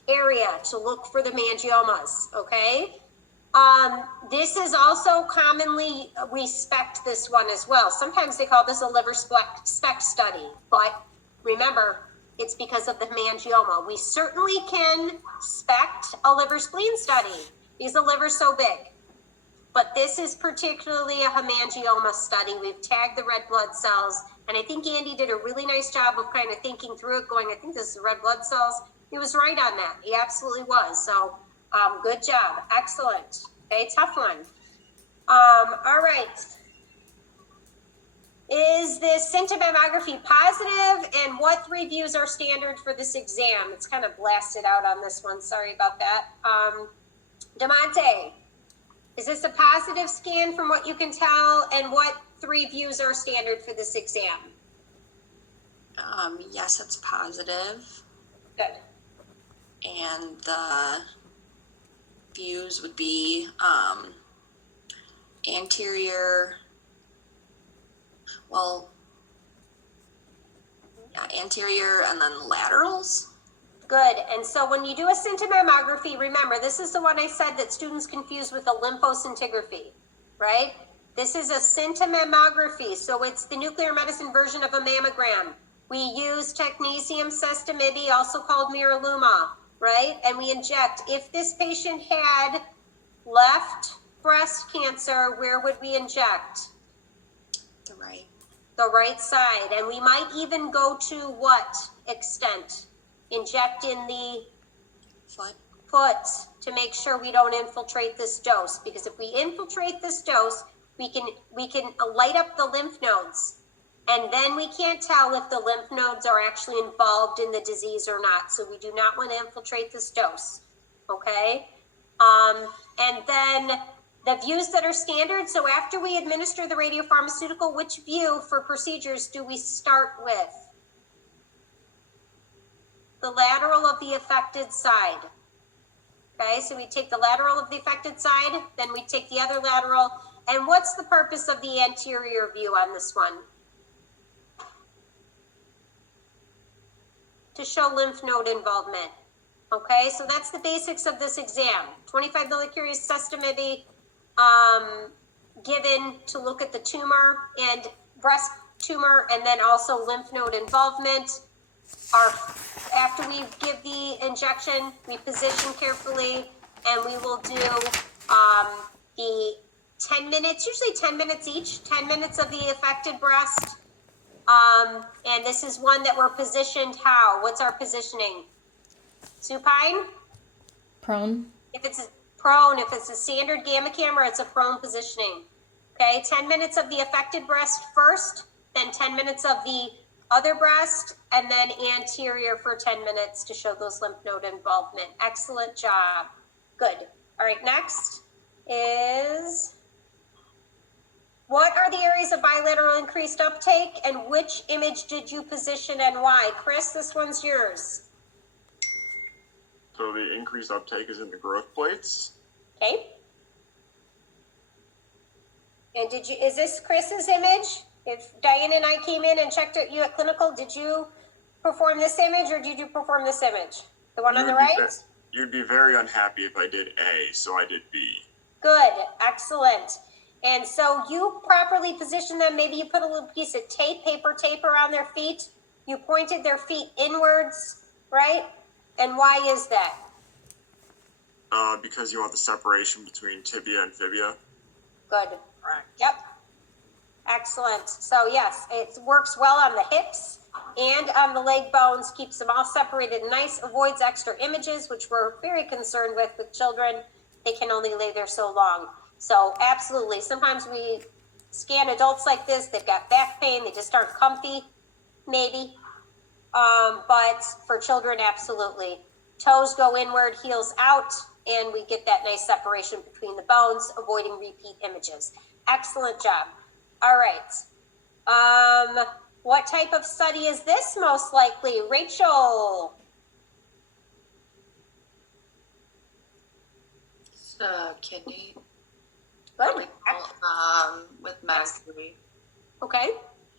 area to look for the mangiomas, okay? This is also commonly, we spec this one as well. Sometimes they call this a liver spec study, but remember, it's because of the hemangioma. We certainly can spec a liver spleen study because the liver's so big. But this is particularly a hemangioma study. We've tagged the red blood cells, and I think Andy did a really nice job of kind of thinking through it, going, I think this is red blood cells. He was right on that. He absolutely was. So good job. Excellent. Okay, tough one. All right. Is this symptomammography positive, and what 3 views are standard for this exam? It's kind of blasted out on this one. Sorry about that. DeMonte, is this a positive scan from what you can tell, and what 3 views are standard for this exam? Yes, it's positive. Good. And the views would be anterior, anterior and then laterals. Good. And so when you do a symptomammography, remember, this is the one I said that students confuse with a lymphoscintigraphy, right? This is a symptomammography, so it's the nuclear medicine version of a mammogram. We use technetium sestamide, also called miraluma, right? And we inject. If this patient had left breast cancer, where would we inject? The right. The right side. And we might even go to what extent? Inject in the foot to make sure we don't infiltrate this dose. Because if we infiltrate this dose, we can light up the lymph nodes. And then we can't tell if the lymph nodes are actually involved in the disease or not. So we do not want to infiltrate this dose, okay? And then the views that are standard. So after we administer the radiopharmaceutical, which view for procedures do we start with? The lateral of the affected side. Okay, so we take the lateral of the affected side, then we take the other lateral. And what's the purpose of the anterior view on this one? To show lymph node involvement. Okay, so that's the basics of this exam. 25 millicuries sestamide given to look at the tumor and breast tumor, and then also lymph node involvement. After we give the injection, we position carefully, and we will do the 10 minutes, usually 10 minutes each, 10 minutes of the affected breast. And this is one that we're positioned how? What's our positioning? Supine? Prone. If it's Prone, if it's a standard gamma camera, it's a prone positioning. Okay, 10 minutes of the affected breast first, then 10 minutes of the other breast, and then anterior for 10 minutes to show those lymph node involvement. Excellent job. Good. All right, next is, what are the areas of bilateral increased uptake, and which image did you position and why? Chris, this one's yours. So the increased uptake is in the growth plates. Okay. And is this Chris's image? If Diane and I came in and checked you at clinical, did you perform this image or did you perform this image? The one on the right? You'd be very unhappy if I did A, so I did B. Good, excellent. And so you properly positioned them. Maybe you put a little piece of tape, paper tape around their feet. You pointed their feet inwards, right? And why is that? Because you want the separation between tibia and fibia. Good. Yep. Excellent. So yes, it works well on the hips and on the leg bones, keeps them all separated nice, avoids extra images, which we're very concerned with children. They can only lay there so long. So absolutely. Sometimes we scan adults like this, they've got back pain, they just aren't comfy, maybe. But for children, absolutely. Toes go inward, heels out, and we get that nice separation between the bones, avoiding repeat images. Excellent job. All right. What type of study is this most likely? Rachel? It's kidney. Good. With MAG3. Okay.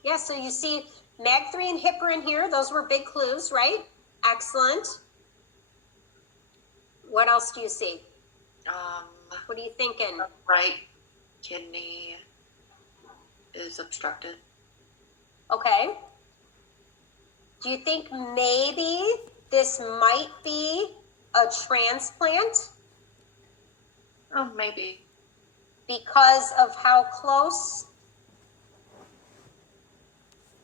Yeah, so you see MAG3 and heparin here. Those were big clues, right? Excellent. What else do you see? What are you thinking? Right kidney is obstructed. Okay. Do you think maybe this might be a transplant Oh, maybe. because of how close?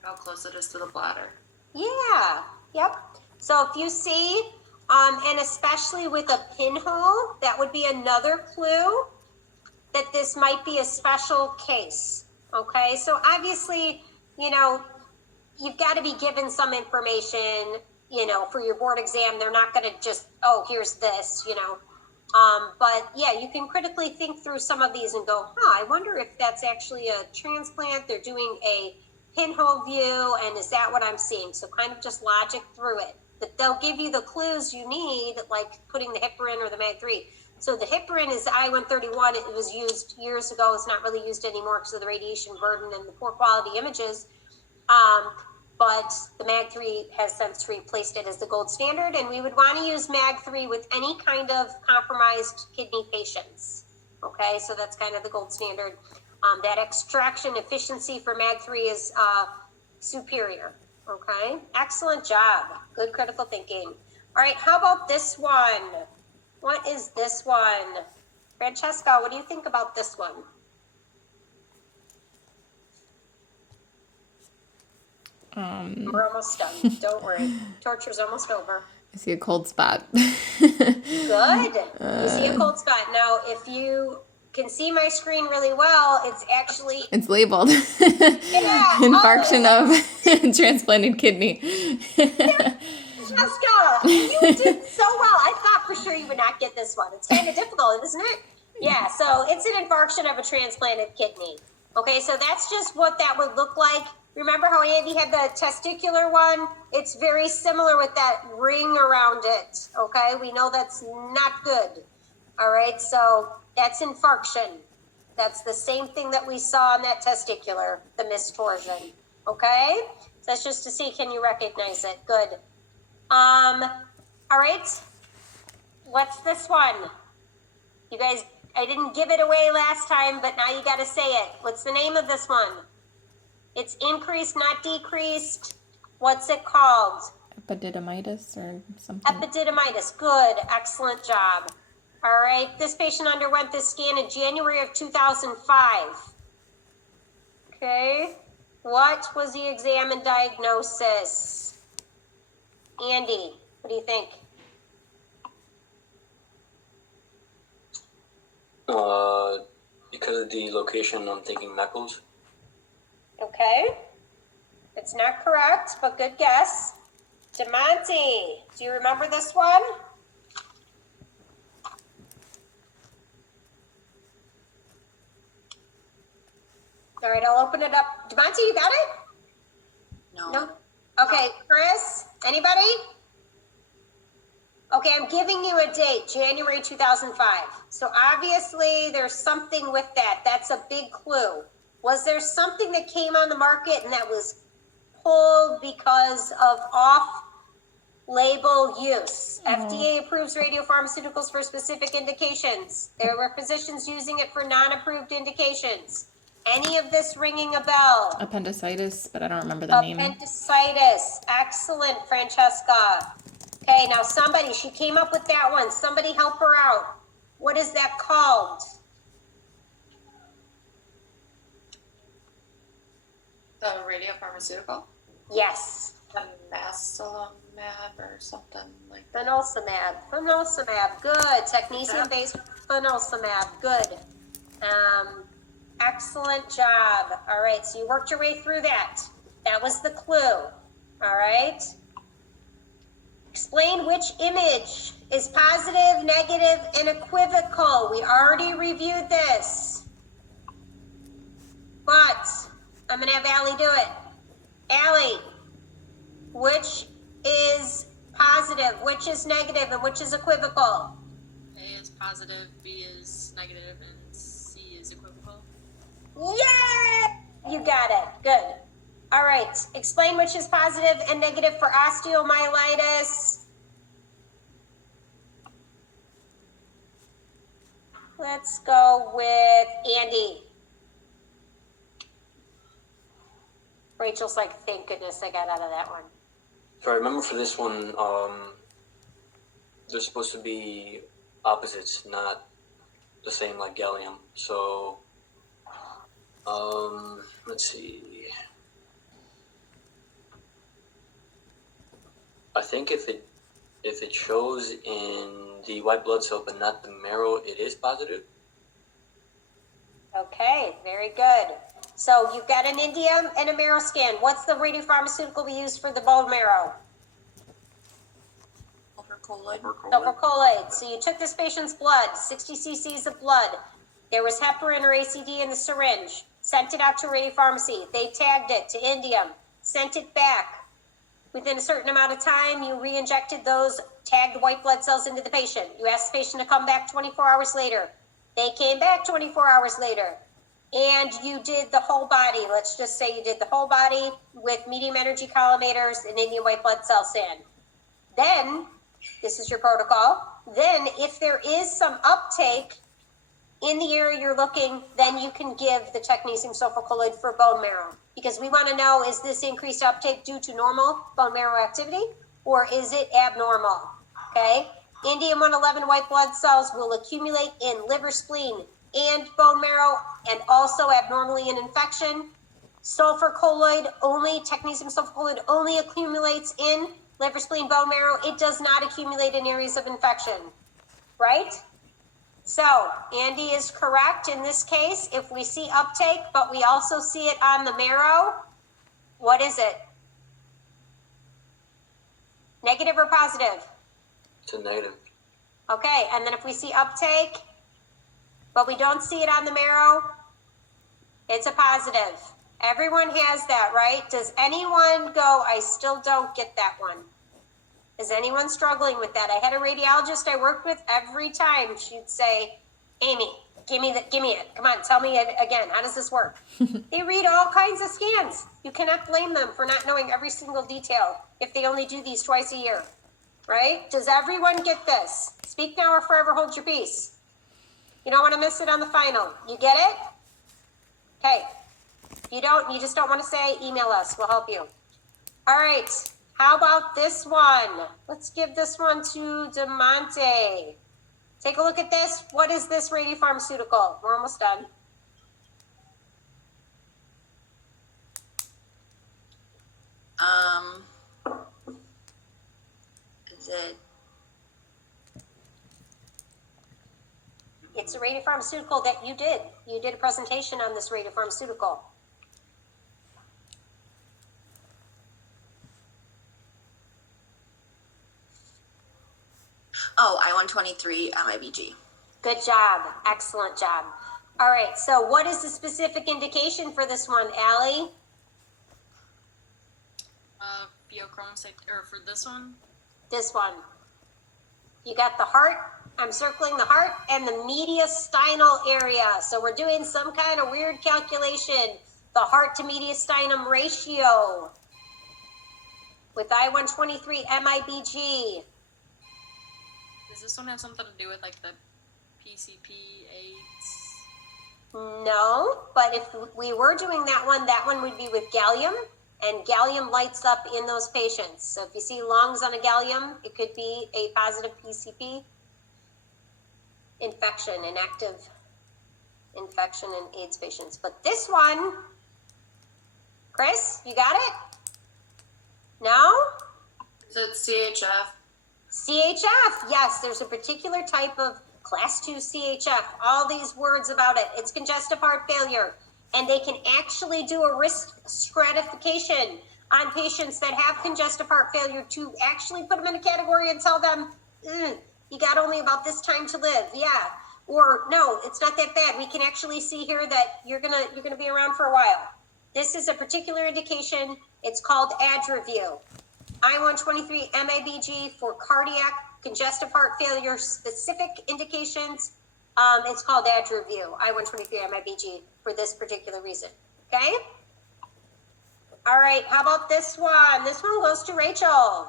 How close it is to the bladder. Yeah. Yep. So if you see, and especially with a pinhole, that would be another clue that this might be a special case. Okay. So obviously, you've got to be given some information, for your board exam. They're not going to just, oh, here's this, but yeah, you can critically think through some of these and go, I wonder if that's actually a transplant. They're doing a pinhole view, and is that what I'm seeing? So kind of just logic through it. That they'll give you the clues you need, like putting the heparin or the MAG3. So the heparin is I-131. It was used years ago. It's not really used anymore because of the radiation burden and the poor quality images. But the MAG3 has since replaced it as the gold standard, and we would want to use MAG3 with any kind of compromised kidney patients. Okay, so that's kind of the gold standard. That extraction efficiency for MAG3 is superior. Okay, excellent job. Good critical thinking. All right, how about this one? What is this one? Francesca, what do you think about this one? We're almost done. Don't worry. Torture's almost over. I see a cold spot. Good. You see a cold spot. Now, if you can see my screen really well, it's actually... It's labeled. Yeah, Infarction of transplanted kidney. Jessica, you did so well. I thought for sure you would not get this one. It's kind of difficult, isn't it? Yeah, so it's an infarction of a transplanted kidney. Okay, so that's just what that would look like. Remember how Andy had the testicular one? It's very similar with that ring around it, okay? We know that's not good, all right? So that's infarction. That's the same thing that we saw in that testicular, the mistorsion, okay? So that's just to see, can you recognize it? Good. All right, what's this one? You guys, I didn't give it away last time, but now you got to say it. What's the name of this one? It's increased, not decreased. What's it called? Epididymitis or something. Epididymitis. Good. Excellent job. All right. This patient underwent this scan in January of 2005. Okay. What was the exam and diagnosis? Andy, what do you think? Because of the location, I'm thinking Meckles. Okay. It's not correct, but good guess. DeMonte, do you remember this one? All right, I'll open it up. DeMonte, you got it? No. Okay, Chris, anybody? Okay, I'm giving you a date, January 2005. So obviously there's something with that. That's a big clue. Was there something that came on the market and that was pulled because of off-label use? FDA approves radiopharmaceuticals for specific indications. There were physicians using it for non-approved indications. Any of this ringing a bell? Appendicitis, but I don't remember the name. Appendicitis. Excellent, Francesca. Okay, now somebody, she came up with that one. Somebody help her out. What is that called? The radiopharmaceutical, Yes. the mastolimab or something like that. Phenolcimab. Phenolcimab. Good. Technetium-based phenolcimab. Good. Excellent job. All right, so you worked your way through that. That was the clue. All right. Explain which image is positive, negative, and equivocal. We already reviewed this. But I'm going to have Allie do it. Allie, which is positive, which is negative, and which is equivocal? A is positive, B is negative, and C is equivocal. Yeah! You got it. Good. All right. Explain which is positive and negative for osteomyelitis. Let's go with Andy. Rachel's like, thank goodness I got out of that one. So I remember for this one, they're supposed to be opposites, not the same like gallium. So, let's see. I think if it shows in the white blood cell but not the marrow, it is positive. Okay, very good. So you've got an indium and a marrow scan. What's the radiopharmaceutical we use for the bone marrow? Overcolloid. Silver colloid. So you took this patient's blood, 60 cc's of blood. There was heparin or ACD in the syringe. Sent it out to radiopharmacy. They tagged it to indium. Sent it back. Within a certain amount of time, you re-injected those tagged white blood cells into the patient. You asked the patient to come back 24 hours later. They came back 24 hours later. And you did the whole body. Let's just say you did the whole body with medium energy collimators and Indian white blood cell sand. Then, this is your protocol. Then, if there is some uptake in the area you're looking, then you can give the technetium sulfur colloid for bone marrow. Because we want to know, is this increased uptake due to normal bone marrow activity or is it abnormal? Okay? Indium 111 white blood cells will accumulate in liver, spleen, and bone marrow, and also abnormally in infection. Sulfur colloid only, technetium sulfur colloid only accumulates in liver, spleen, bone marrow. It does not accumulate in areas of infection, right? So Andy is correct in this case. If we see uptake, but we also see it on the marrow, what is it? Negative or positive? It's a negative. Okay, and then if we see uptake, but we don't see it on the marrow, it's a positive. Everyone has that, right? Does anyone go, I still don't get that one? Is anyone struggling with that? I had a radiologist I worked with every time. She'd say, Amy, give me it. Come on, tell me it again. How does this work? They read all kinds of scans. You cannot blame them for not knowing every single detail if they only do these twice a year, right? Does everyone get this? Speak now or forever hold your peace. You don't want to miss it on the final. You get it? Okay. If you don't, you just don't want to say, email us. We'll help you. All right. How about this one? Let's give this one to DeMonte. Take a look at this. What is this radiopharmaceutical? We're almost done. Is it It's a radiopharmaceutical that you did. You did a presentation on this radiopharmaceutical. Oh, I-123 MIBG. Good job. Excellent job. All right, so what is the specific indication for this one, Allie? Pheochromocyte, or for this one, This one. You got the heart. I'm circling the heart and the mediastinal area. So we're doing some kind of weird calculation. The heart to mediastinum ratio with I-123 MIBG. does this one have something to do with like the PCP AIDS? No, but if we were doing that one would be with gallium, and gallium lights up in those patients. So if you see lungs on a gallium, it could be a positive PCP infection, an active infection in AIDS patients. But this one, Chris, you got it? No? Is it CHF? CHF, yes, there's a particular type of class 2 CHF, all these words about it. It's congestive heart failure, and they can actually do a risk stratification on patients that have congestive heart failure to actually put them in a category and tell them, you got only about this time to live, yeah. Or no, it's not that bad. We can actually see here that you're gonna be around for a while. This is a particular indication. It's called AdreView. I-123 MIBG for cardiac congestive heart failure specific indications. It's called AdreView, I-123 MIBG for this particular reason, okay? All right, how about this one? This one goes to Rachel.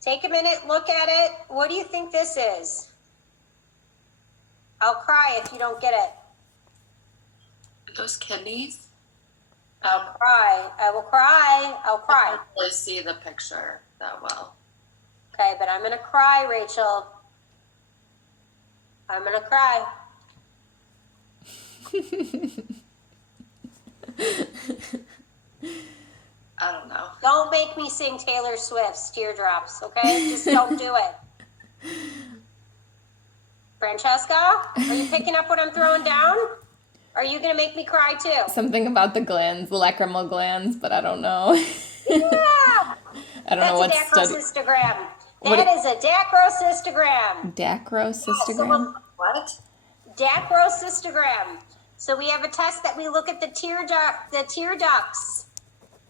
Take a minute, look at it. What do you think this is? I'll cry if you don't get it. Those kidneys? I'll cry. I will cry. I'll I cry. can't really see the picture that well. Okay, but I'm gonna cry, Rachel. I'm gonna cry. I don't know. Don't make me sing Taylor Swift's Teardrops, okay? Just don't do it. Francesca, are you picking up what I'm throwing down? Are you gonna make me cry too? Something about the glands, the lacrimal glands, but I don't know. Yeah! I don't know what That's a study. dacrocystogram. What That is a dacrocystogram. Dacrocystogram? What? Dacrocystogram. So we have a test that we look at the tear ducts.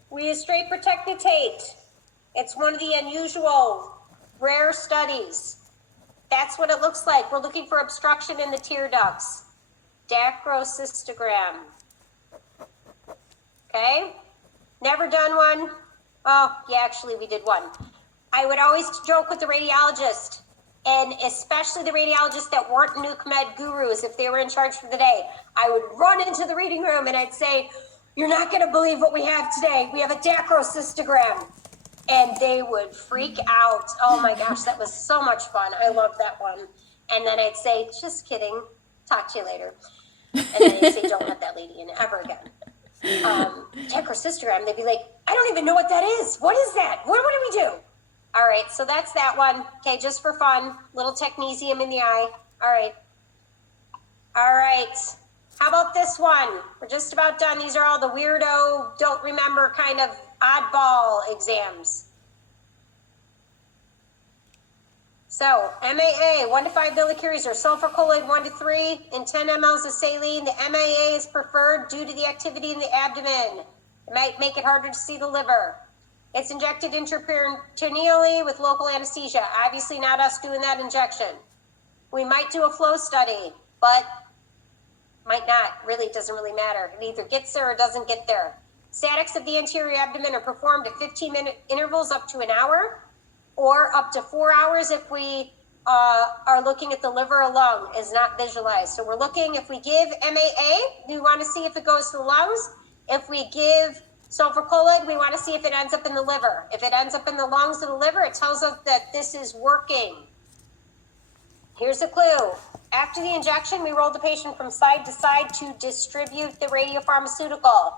We use straight protected tape. It's one of the unusual, rare studies. That's what it looks like. We're looking for obstruction in the tear ducts. Dacrocystogram. Okay? Never done one. Oh, yeah, actually we did one. I would always joke with the radiologist, and especially the radiologists that weren't nuke med gurus, if they were in charge for the day. I would run into the reading room and I'd say, you're not gonna believe what we have today. We have a dacrocystogram. And they would freak out. Oh my gosh, that was so much fun. I love that one. And then I'd say, just kidding, talk to you later. And then I'd say, don't let that lady in ever again. Dacrocystogram, they'd be like, I don't even know what that is. What is that? What do we do? All right, so that's that one. Okay, just for fun, little technetium in the eye. All right. All right. How about this one? We're just about done. These are all the weirdo, don't remember kind of oddball exams. So, MAA, 1 to 5 millicuries or sulfur colloid 1 to 3 in 10 mLs of saline. The MAA is preferred due to the activity in the abdomen. It might make it harder to see the liver. It's injected intraperitoneally with local anesthesia. Obviously not us doing that injection. We might do a flow study, but might not. Really, doesn't really matter. It either gets there or doesn't get there. Statics of the anterior abdomen are performed at 15-minute intervals up to an hour, or up to 4 hours if we are looking at the liver or lung is not visualized. So we're looking, if we give MAA, we want to see if it goes to the lungs. If we give sulfur colloid, we want to see if it ends up in the liver. If it ends up in the lungs or the liver, it tells us that this is working. Here's a clue. After the injection, we roll the patient from side to side to distribute the radiopharmaceutical.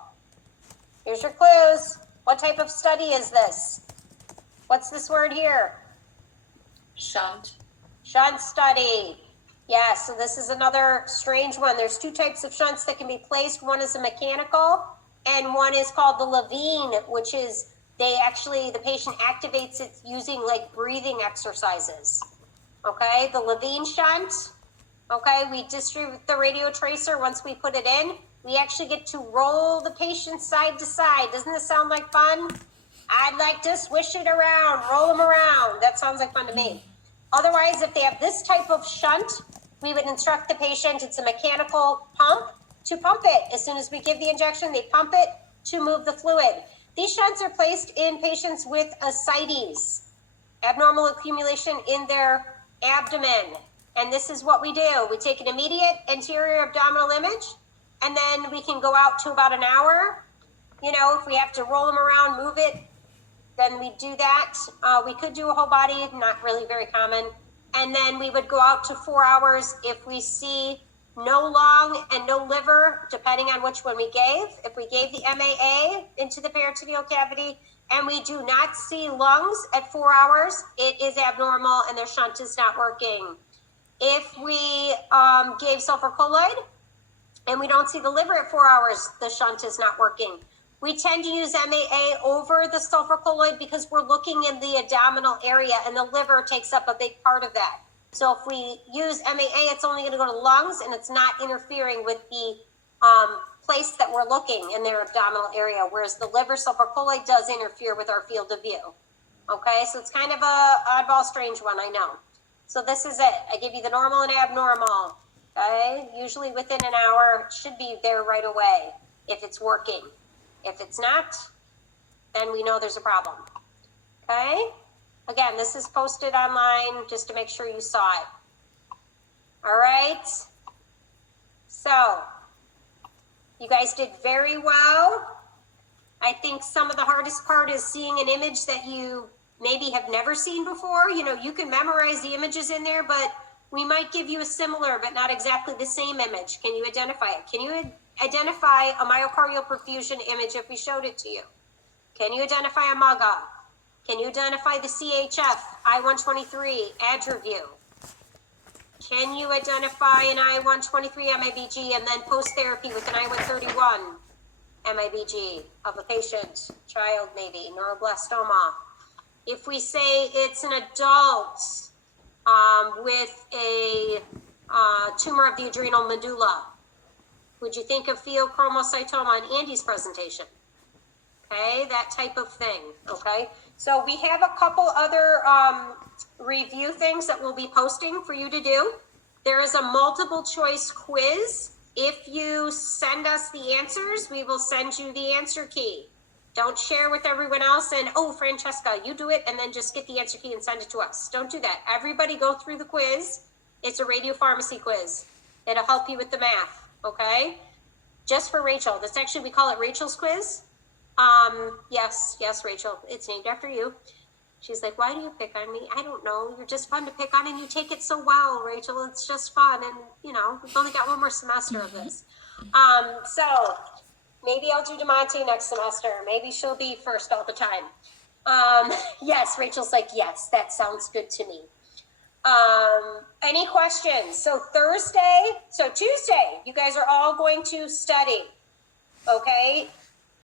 Here's your clues. What type of study is this? What's this word here? Shunt. Shunt study. Yeah, so this is another strange one. There's two types of shunts that can be placed. One is a mechanical, and one is called the Levine, which is the patient activates it using like breathing exercises. Okay, the Levine shunt. Okay, we distribute the radio tracer once we put it in. We actually get to roll the patient side to side. Doesn't this sound like fun? I'd like to swish it around, roll them around. That sounds like fun to me. Otherwise, if they have this type of shunt, we would instruct the patient, it's a mechanical pump, to pump it. As soon as we give the injection, they pump it to move the fluid. These shunts are placed in patients with ascites, abnormal accumulation in their abdomen. And this is what we do. We take an immediate anterior abdominal image, and then we can go out to about an hour. You know, if we have to roll them around, move it, then we do that. We could do a whole body, not really very common. And then we would go out to 4 hours if we see no lung and no liver, depending on which one we gave. If we gave the MAA into the peritoneal cavity and we do not see lungs at 4 hours, it is abnormal and their shunt is not working. If we gave sulfur colloid and we don't see the liver at 4 hours, the shunt is not working. We tend to use MAA over the sulfur colloid because we're looking in the abdominal area and the liver takes up a big part of that. So if we use MAA, it's only going to go to lungs and it's not interfering with the place that we're looking in their abdominal area, whereas the liver sulfur colloid does interfere with our field of view. Okay, so it's kind of a oddball, strange one, I know. So this is it. I give you the normal and abnormal. Okay, usually within an hour, it should be there right away if it's working. If it's not, then we know there's a problem. Okay? Again, this is posted online just to make sure you saw it. All right? So, you guys did very well. I think some of the hardest part is seeing an image that you maybe have never seen before. You know, you can memorize the images in there, but we might give you a similar but not exactly the same image. Can you identify it? Can you identify a myocardial perfusion image if we showed it to you? Can you identify a MUGA? Can you identify the CHF, I-123, AdreView? Can you identify an I-123 MIBG and then post-therapy with an I-131 MIBG of a patient, child maybe, neuroblastoma? If we say it's an adult with a tumor of the adrenal medulla, would you think of pheochromocytoma in Andy's presentation? Okay, that type of thing, okay? So we have a couple other review things that we'll be posting for you to do. There is a multiple choice quiz. If you send us the answers, we will send you the answer key. Don't share with everyone else and, oh, Francesca, you do it, and then just get the answer key and send it to us. Don't do that. Everybody go through the quiz. It's a radiopharmacy quiz. It'll help you with the math, okay? Just for Rachel. That's actually, we call it Rachel's quiz. Yes, Rachel, it's named after you. She's like, why do you pick on me? I don't know. You're just fun to pick on and you take it so well, Rachel. It's just fun. And, you know, we've only got one more semester of this. So maybe I'll do DeMonte next semester. Maybe she'll be first all the time. Yes, Rachel's like, yes, that sounds good to me. Any questions? So Tuesday, you guys are all going to study. Okay,